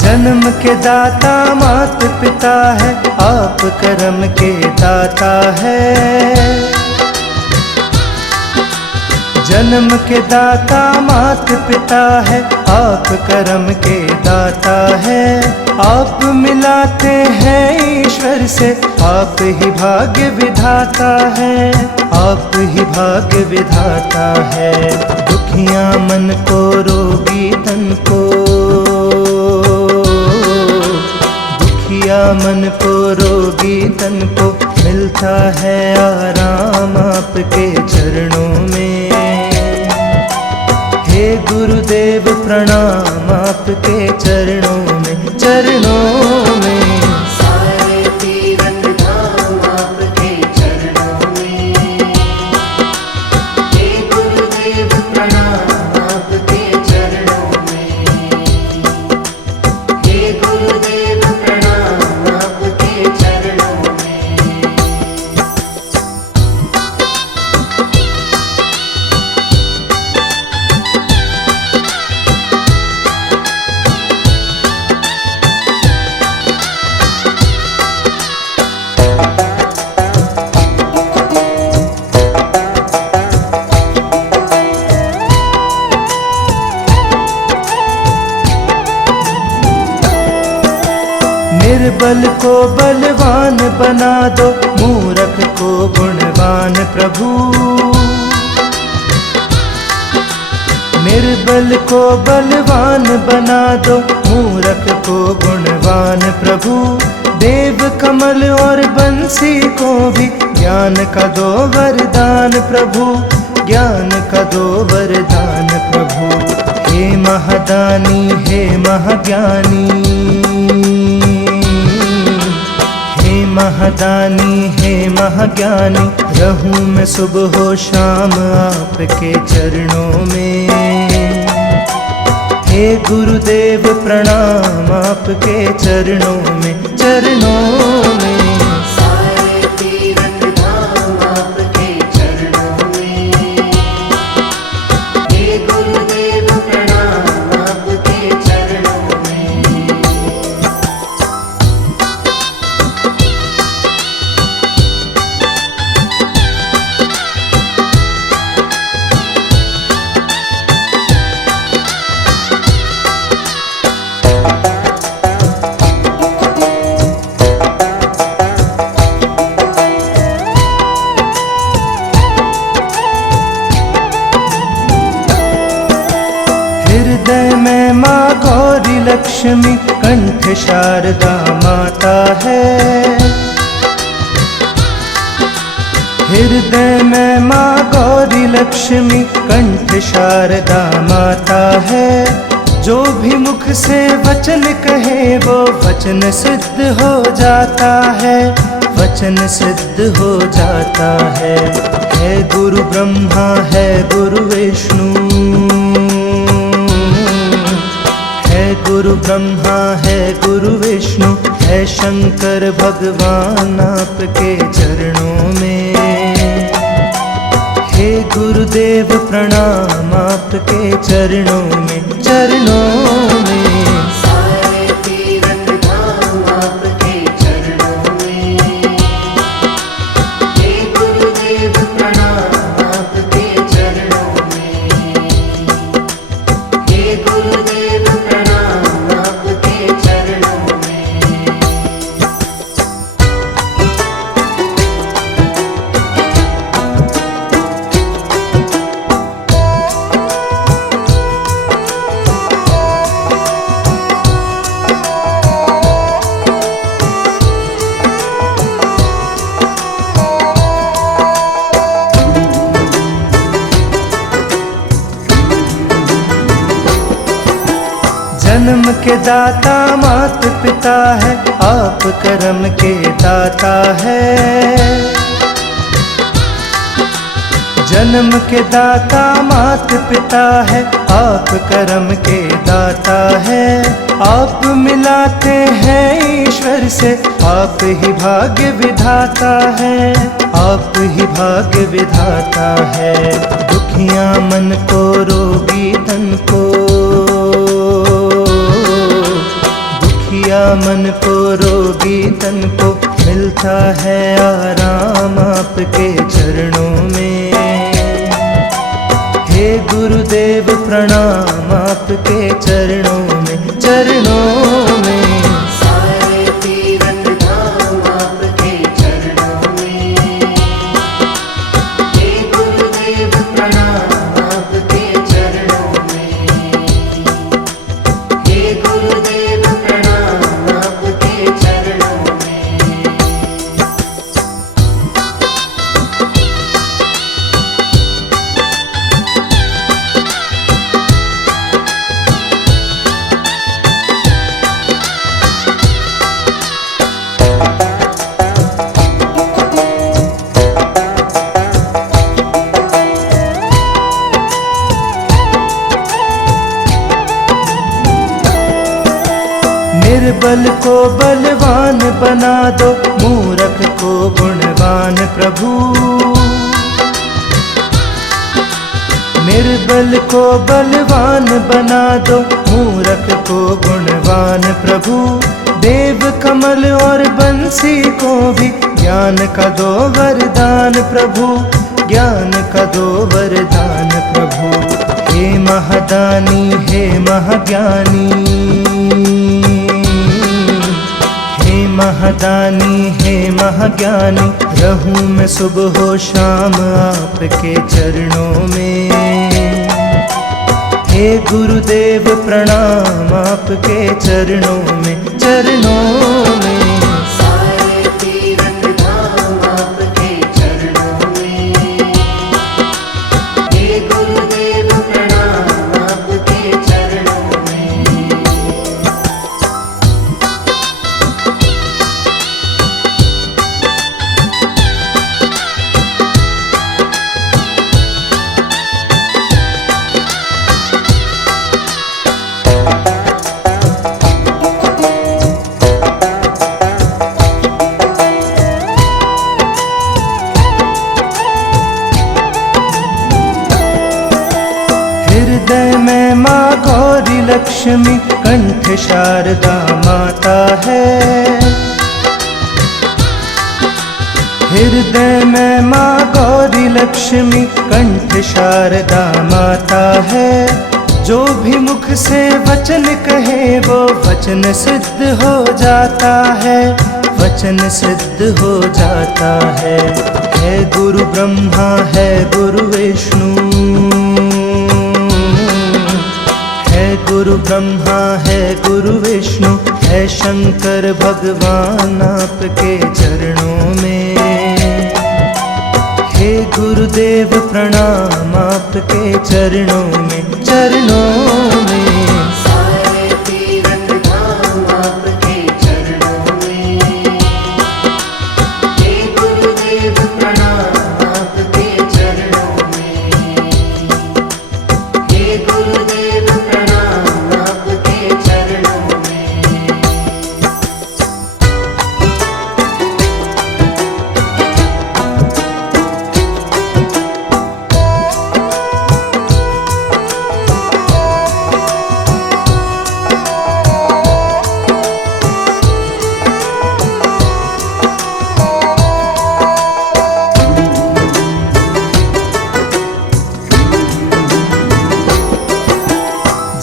जन्म के दाता मात पिता है, आप कर्म के दाता है। जन्म के दाता मात पिता है, आप कर्म के दाता है। आप मिलाते हैं ईश्वर से, आप ही भाग्य विधाता है, आप ही भाग्य विधाता है। दुखिया मन को रोगी तन को, दुखिया मन को रोगी तन को मिलता है आराम आपके चरणों में। हे गुरुदेव प्रणाम आपके चरणों में, चरणों में। सारे तीरथ धाम आपके चरणों में। हे गुरुदेव प्रणाम आपके चरणों में। हे गुरुदेव प्रणाम आपके चरणों में। निर्बल को बलवान बना दो, मूर्ख को गुणवान प्रभु। निर्बल को बलवान बना दो, मूर्ख को गुणवान प्रभु। देव कमल और बंसी को भी ज्ञान का दो वरदान प्रभु, ज्ञान का दो वरदान प्रभु। हे महादानी हे महाज्ञानी, हे महादानी हे महाज्ञानी, रहूं मैं सुबह हो शाम आपके चरणों में। हे गुरुदेव प्रणाम आपके चरणों में, चरणों में। सारे तीरथ धाम आपके चरणों में। हे गुरुदेव प्रणाम आपके चरणों में। हृदय में माँ गौरी लक्ष्मी, कंठ शारदा माता है। हृदय में माँ गौरी लक्ष्मी, कंठ शारदा माता है। जो भी मुख से वचन कहे वो वचन सिद्ध हो जाता है, वचन सिद्ध हो जाता है। है गुरु ब्रह्मा है गुरु विष्णु, है गुरु ब्रह्मा है गुरु विष्णु, है शंकर भगवान आपके चरणों में। हे गुरुदेव प्रणाम आपके चरणों में, चरणों में। सारे तीरथ धाम आपके चरणों में। हे गुरुदेव प्रणाम आपके चरणों में। हे गुरुदेव प्रणाम आपके चरणों में। जन्म के दाता मात पिता है, आप कर्म के दाता है। जन्म के दाता मात पिता है, आप कर्म के दाता है। आप मिलाते हैं ईश्वर से, आप ही भाग्य विधाता है, आप ही भाग्य विधाता है। दुखिया मन को रोगी तन को, दुखिया मन को रोगी तन को मिलता है आराम आपके चरणों में। हे गुरुदेव प्रणाम आपके चरणों में, चरणों में। सारे तीरथ धाम आपके चरणों में। हे गुरुदेव प्रणाम आपके चरणों में। हे गुरुदेव प्रणाम आपके चरणों निर्बल को बलवान बना दो, मूरख को गुणवान प्रभु। निर्बल को बलवान बना दो, मूरख को गुणवान प्रभु। देव कमल और बंसी को भी ज्ञान का दो वरदान प्रभु, ज्ञान का दो वरदान प्रभु। हे महादानी हे महाज्ञानी, हे महादानी हे महाज्ञानी, रहूं मैं सुबह हो शाम आपके चरणों में। हे गुरुदेव प्रणाम आपके चरणों में, चरणों में। सारे तीरथ धाम आपके चरणों में। हे गुरुदेव प्रणाम आपके चरणों में। हृदय में माँ गौरी लक्ष्मी, कंठ शारदा माता है। हृदय में माँ गौरी लक्ष्मी, कंठ शारदा माता है। जो भी मुख से वचन कहे वो वचन सिद्ध हो जाता है, वचन सिद्ध हो जाता है। है गुरु ब्रह्मा है गुरु विष्णु, है गुरु ब्रह्मा है गुरु विष्णु, है शंकर भगवान आपके चरणों में। हे गुरुदेव प्रणाम आपके चरणों में, चरणों में। सारे तीरथ धाम आपके चरणों में। हे गुरुदेव प्रणाम आपके चरणों में। हे गुरुदेव प्रणाम आपके चरणों में।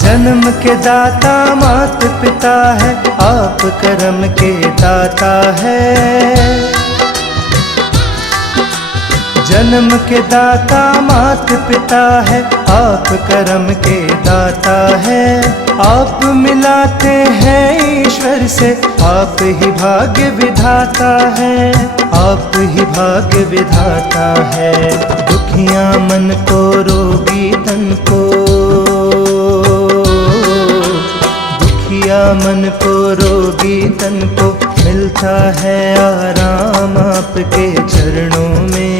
जन्म के दाता मात पिता है, आप कर्म के दाता है। जन्म के दाता मात पिता है, आप कर्म के दाता है। आप मिलाते हैं ईश्वर से, आप ही भाग्य विधाता है, आप ही भाग्य विधाता है। दुखियां मन को रोगी तन को, दुखिया मन को रोगी तन को, मिलता है आराम आपके चरणों में।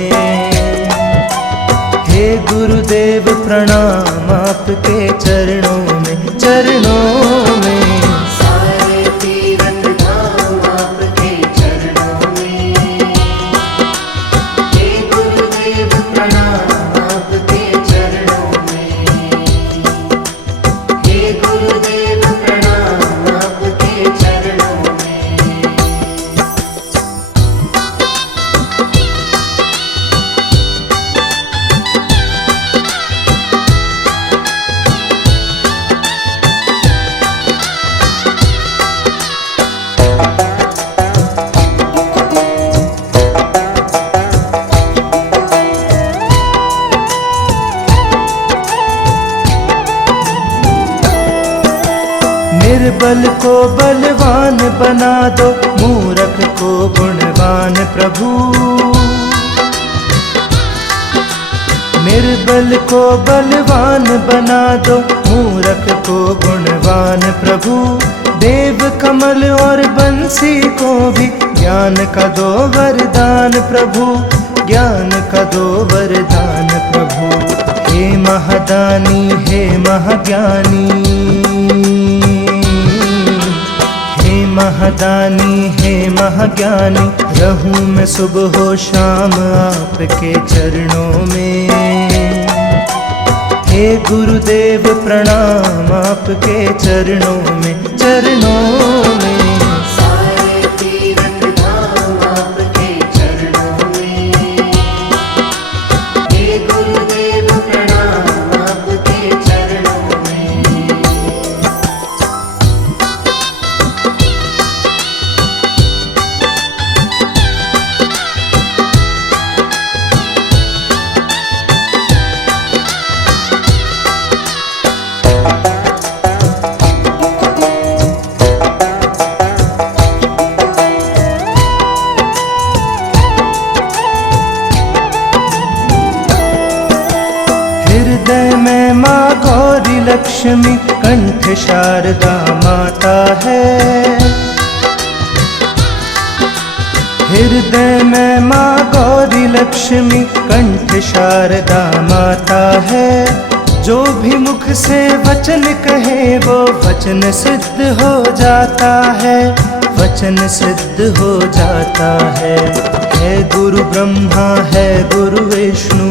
हे गुरुदेव प्रणाम आपके चरणों में, चरणों में। सारे तीरथ धाम आपके चरणों में। हे गुरुदेव प्रणाम आपके चरणों में। हे गुरुदेव प्रणाम आपके चरणों में। निर्बल को बलवान बना दो, मूरख को गुणवान प्रभु। निर्बल को बलवान बना दो, मूरख को गुणवान प्रभु। देव कमल और बंसी को भी ज्ञान का दो वरदान प्रभु, ज्ञान का दो वरदान प्रभु। हे महादानी हे महाज्ञानी, हे महादानी हे महाज्ञानी, रहूं मैं सुबह हो शाम आपके चरणों में। हे गुरुदेव प्रणाम आपके चरणों में, चरणों में। सारे तीरथ धाम आपके चरणों में। हे गुरुदेव प्रणाम आपके चरणों में। हृदय में माँ गौरी लक्ष्मी, कंठ शारदा माता है। हृदय में माँ गौरी लक्ष्मी, कंठ शारदा माता है। जो भी मुख से वचन कहे वो वचन सिद्ध हो जाता है, वचन सिद्ध हो जाता है। है गुरु ब्रह्मा है गुरु विष्णु,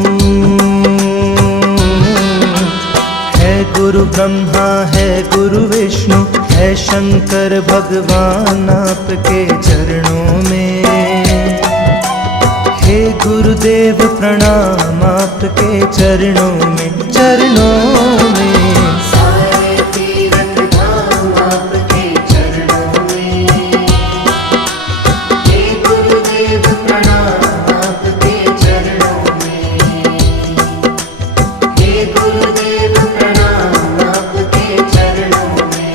है गुरु ब्रह्मा है गुरु विष्णु, है शंकर भगवान आपके चरणों में। हे गुरुदेव प्रणाम आपके चरणों में, चरणों में। सारे तीरथ धाम आपके चरणों में। हे गुरुदेव प्रणाम आपके चरणों में। हे गुरुदेव प्रणाम आपके चरणों में।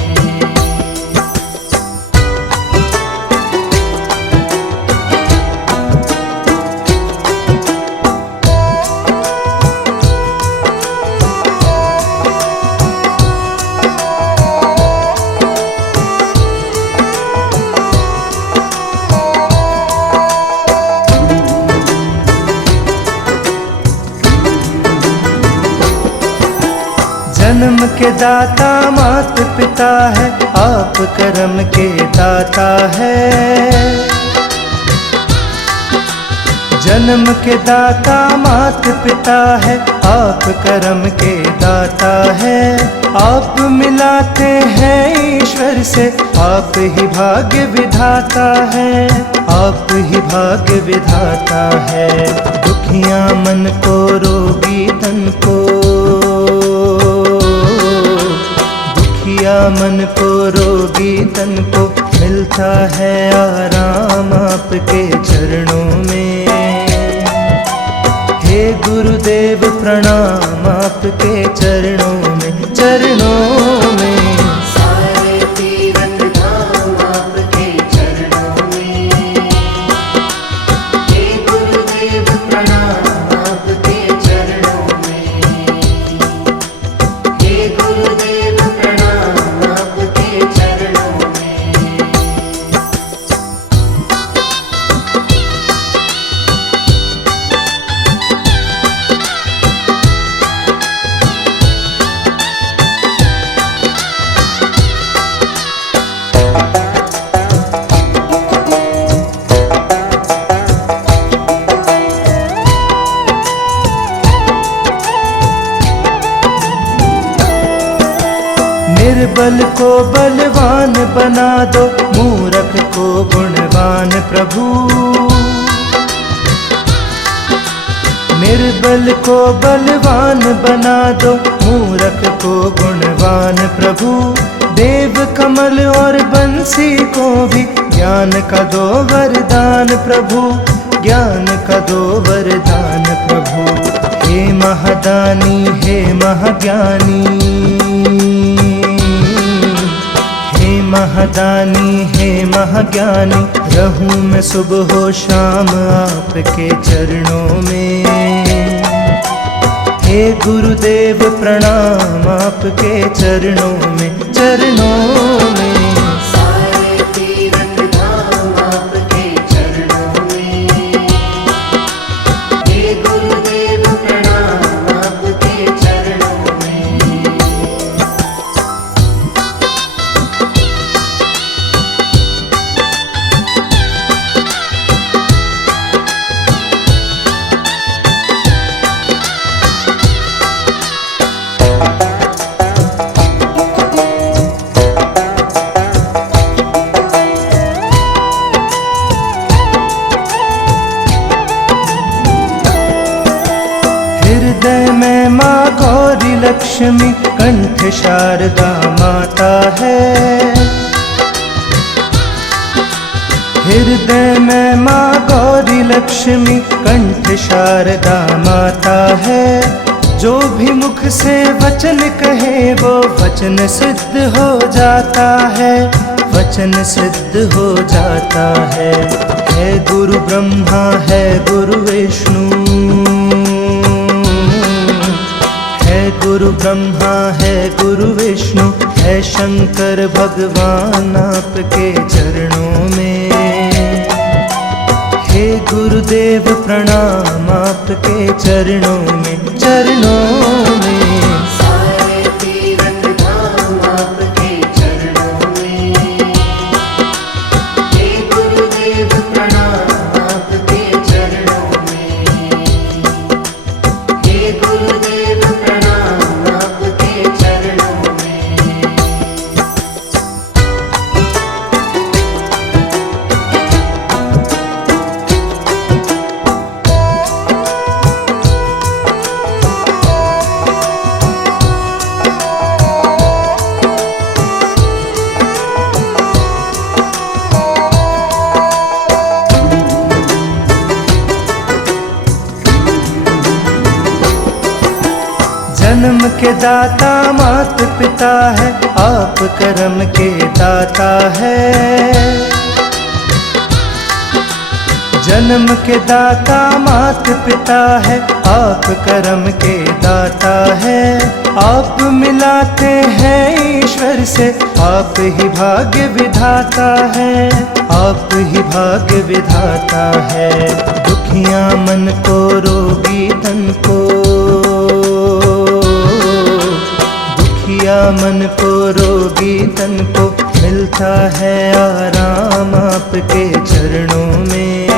जन्म के दाता मात पिता है, आप कर्म के दाता है। जन्म के दाता मात पिता है, आप कर्म के दाता है। आप मिलाते हैं ईश्वर से, आप ही भाग्य विधाता है, आप ही भाग्य विधाता है। दुखियां मन को रोगी तन को, दुखिया मन को रोगी तन को, मिलता है आराम आपके चरणों में। हे गुरुदेव प्रणाम आपके चरणों में, चरणों में। सारे तीरथ धाम आपके चरणों में। हे गुरुदेव प्रणाम आपके चरणों में। हे गुरुदेव प्रणाम आपके चरणों में। निर्बल को बलवान बना दो, मूर्ख को गुणवान प्रभु। निर्बल को बलवान बना दो, मूर्ख को गुणवान प्रभु। देव कमल और बंसी को भी ज्ञान का दो वरदान प्रभु, ज्ञान का दो वरदान प्रभु। हे महादानी हे महाज्ञानी, महादानी हे महाज्ञानी, रहूं मैं सुबह हो शाम आपके चरणों में। हे गुरुदेव प्रणाम आपके चरणों में, चरणों में। सारे तीरथ धाम आपके चरणों में। हे गुरुदेव प्रणाम आपके चरणों में। लक्ष्मी कंठ शारदा माता है। हृदय में माँ गौरी लक्ष्मी कंठ शारदा माता है। जो भी मुख से वचन कहे वो वचन सिद्ध हो जाता है, वचन सिद्ध हो जाता है। गुरु ब्रह्मा है गुरु विष्णु, है गुरु ब्रह्मा है गुरु विष्णु, है शंकर भगवान आपके चरणों में। हे गुरुदेव प्रणाम आपके चरणों में, चरणों में। सारे तीरथ धाम आपके चरणों में। हे गुरुदेव प्रणाम आपके चरणों में। हे गुरुदेव प्रणाम आपके चरणों में। जन्म के दाता मात पिता है, आप कर्म के दाता है। जन्म के दाता मात पिता है, आप कर्म के दाता है। आप मिलाते हैं ईश्वर से, आप ही भाग्य विधाता है, आप ही भाग्य विधाता है। दुखिया मन को रोगी तन को, मन को रोगी तन को मिलता है आराम आपके चरणों में।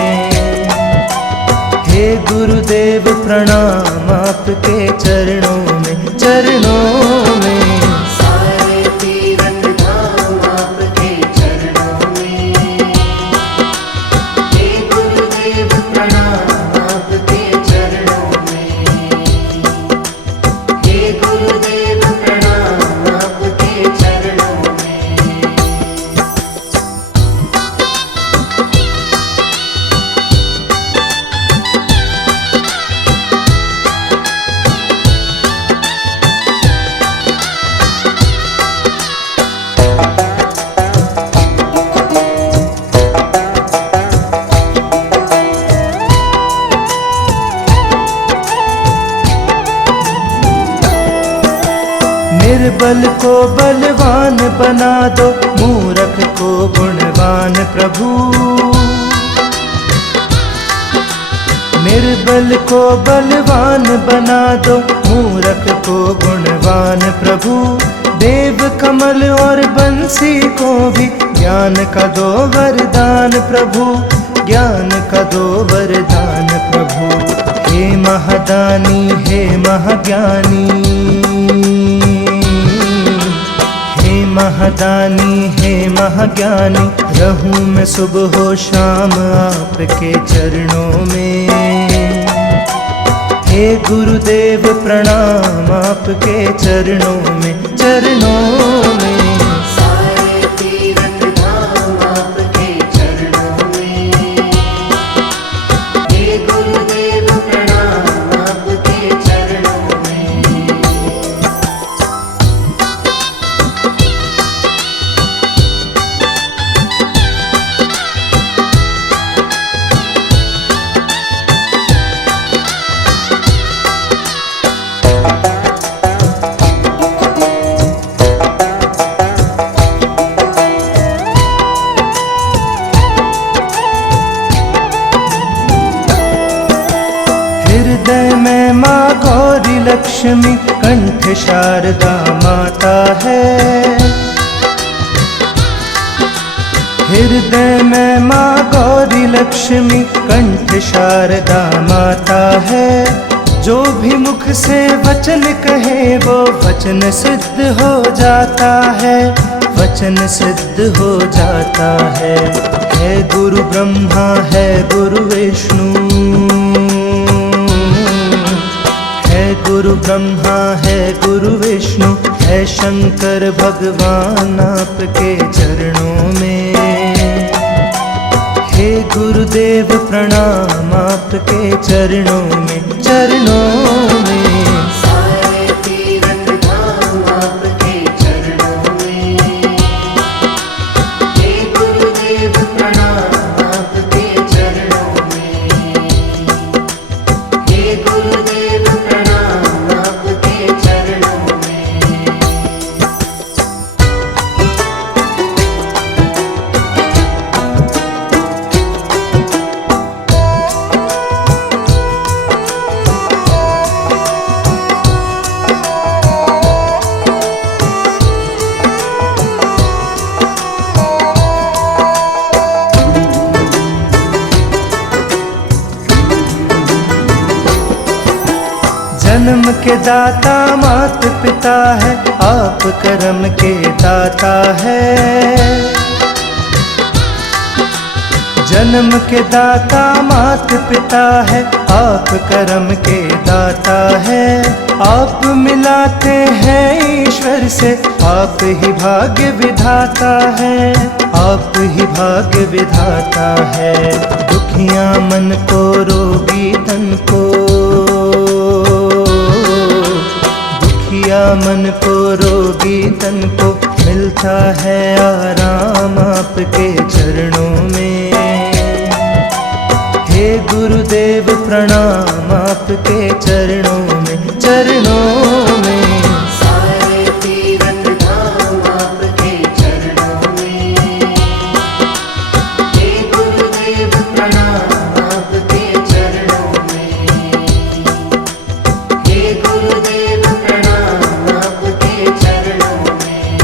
हे गुरुदेव प्रणाम आपके चरणों में, चरणों में। सारे तीरथ धाम आपके चरणों में। हे गुरुदेव प्रणाम आपके चरणों में। हे गुरुदेव प्रणाम आपके चरणों में। निर्बल को बलवान बना दो, मूर्ख को गुणवान प्रभु। निर्बल को बलवान बना दो, मूर्ख को गुणवान प्रभु। देव कमल और बंसी को भी ज्ञान का दो वरदान प्रभु, ज्ञान का दो वरदान प्रभु। हे महादानी हे महाज्ञानी, महादानी हे महाज्ञानी। रहूं मैं सुबह हो शाम आपके चरणों में। हे गुरुदेव प्रणाम आपके चरणों में, चरणों में। सारे तीरथ धाम आपके चरणों में। हे गुरुदेव प्रणाम आपके चरणों में। हृदय में माँ गौरी लक्ष्मी कंठ शारदा माता है। हृदय में माँ गौरी लक्ष्मी कंठ शारदा माता है। जो भी मुख से वचन कहे वो वचन सिद्ध हो जाता है, वचन सिद्ध हो जाता है। गुरु ब्रह्मा है गुरु विष्णु, है गुरु ब्रह्मा है गुरु विष्णु है शंकर भगवान आपके चरणों में। हे गुरुदेव प्रणाम आपके चरणों में, चरणों में। सारे तीरथ धाम आपके चरणों में। हे गुरुदेव प्रणाम आपके चरणों में। हे गुरुदेव प्रणाम आपके चरणों में। जन्म के दाता मात पिता है, आप कर्म के दाता है। जन्म के दाता मात पिता है, आप कर्म के दाता है। आप मिलाते हैं ईश्वर से, आप ही भाग्य विधाता है, आप ही भाग्य विधाता है। दुखिया मन को रोगी तन को, मन को रोगी तन को मिलता है आराम आपके चरणों में। हे गुरुदेव प्रणाम आपके चरणों में, चरणों में। सारे तीरथ धाम आपके चरणों में। हे गुरुदेव प्रणाम आपके चरणों में। हे गुरुदेव प्रणाम आपके चरणों में।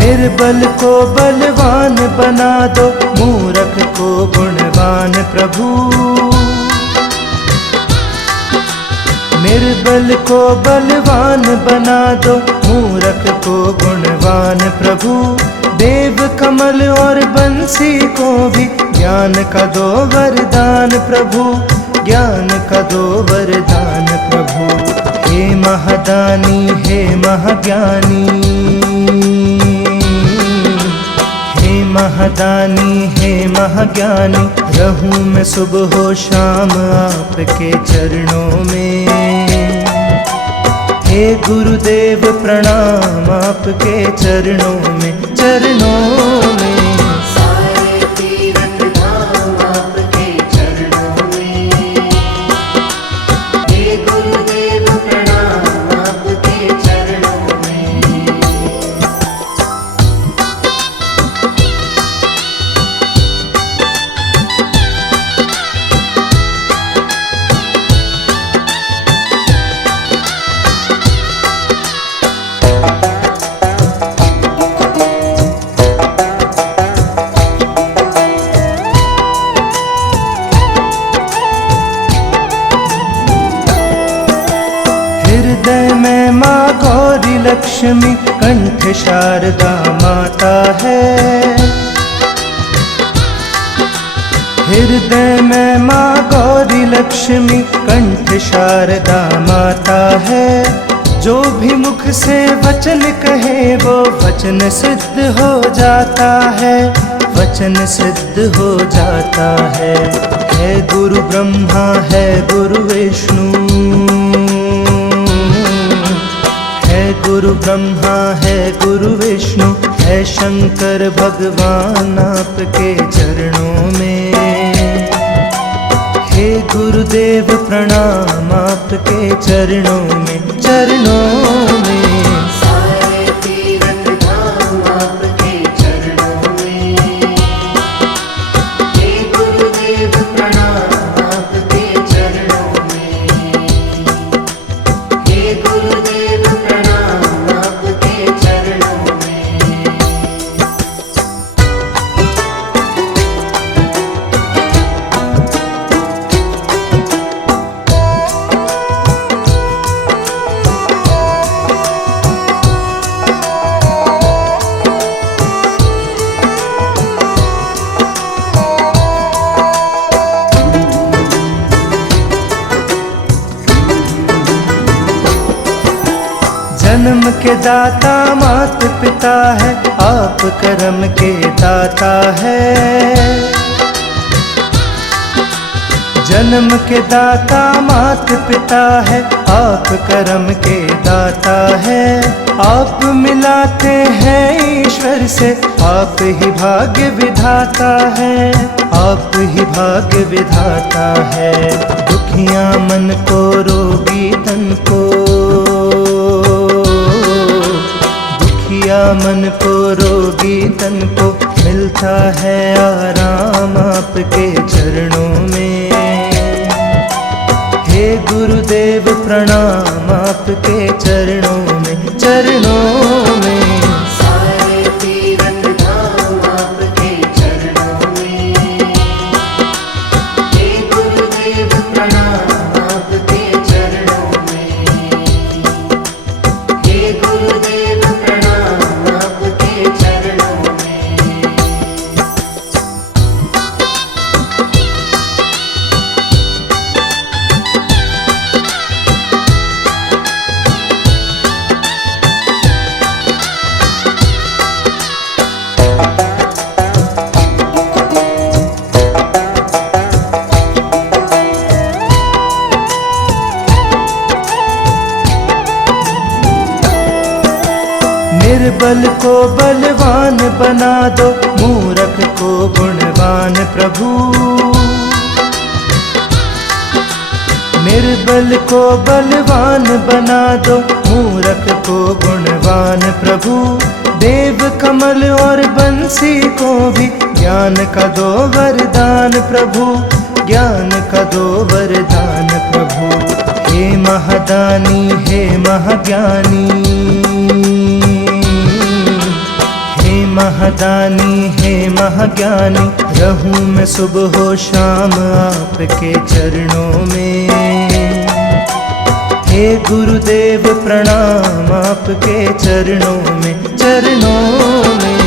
निर्बल को बलवान बना दो, मूर्ख को गुणवान प्रभु। निर्बल को बलवान बना दो, मूर्ख को गुणवान प्रभु। देव कमल और बंसी को भी ज्ञान का दो वरदान प्रभु, ज्ञान का दो वरदान प्रभु। हे महादानी हे महाज्ञानी, महादानी हे महाज्ञानी। रहूं मैं सुबह हो शाम आपके चरणों में। हे गुरुदेव प्रणाम आपके चरणों में, चरणों में। सारे तीरथ धाम आपके चरणों में। हे गुरुदेव प्रणाम आपके चरणों में। हृदय में माँ गौरी लक्ष्मी, कंठ शारदा माता है। हृदय में माँ गौरी लक्ष्मी, कंठ शारदा माता है। जो भी मुख से वचन कहे वो वचन सिद्ध हो जाता है, वचन सिद्ध हो जाता है। है गुरु ब्रह्मा है गुरु विष्णु, है गुरु ब्रह्मा है गुरु विष्णु है शंकर भगवान आपके चरणों में। हे गुरुदेव प्रणाम आपके चरणों में, चरणों में। सारे तीरथ धाम आपके चरणों में। हे गुरुदेव प्रणाम आपके चरणों में। हे गुरुदेव प्रणाम आपके चरणों में। के दाता मात पिता है, आप कर्म के दाता है। जन्म के दाता मात पिता है, आप कर्म के दाता है। आप मिलाते हैं ईश्वर से, आप ही भाग्य विधाता है, आप ही भाग्य विधाता है। दुखिया मन को रोगी तन को, दुखिया मन को रोगी तन को मिलता है आराम आपके चरणों में। हे गुरुदेव प्रणाम आपके चरणों में, चरणों में। सारे तीरथ धाम आपके चरणों में। हे गुरुदेव प्रणाम आपके चरणों में। हे गुरुदेव प्रणाम आपके चरणों में। निर्बल को बलवान बना दो, मूर्ख को गुणवान प्रभु। निर्बल को बलवान बना दो, मूर्ख को गुणवान प्रभु। देव कमल और बंसी को भी ज्ञान का दो वरदान प्रभु, ज्ञान का दो वरदान प्रभु। हे महादानी हे महाज्ञानी, हे महादानी हे महाज्ञानी। रहूं मैं सुबह हो शाम आपके चरणों में। हे गुरुदेव प्रणाम आपके चरणों में, चरणों में।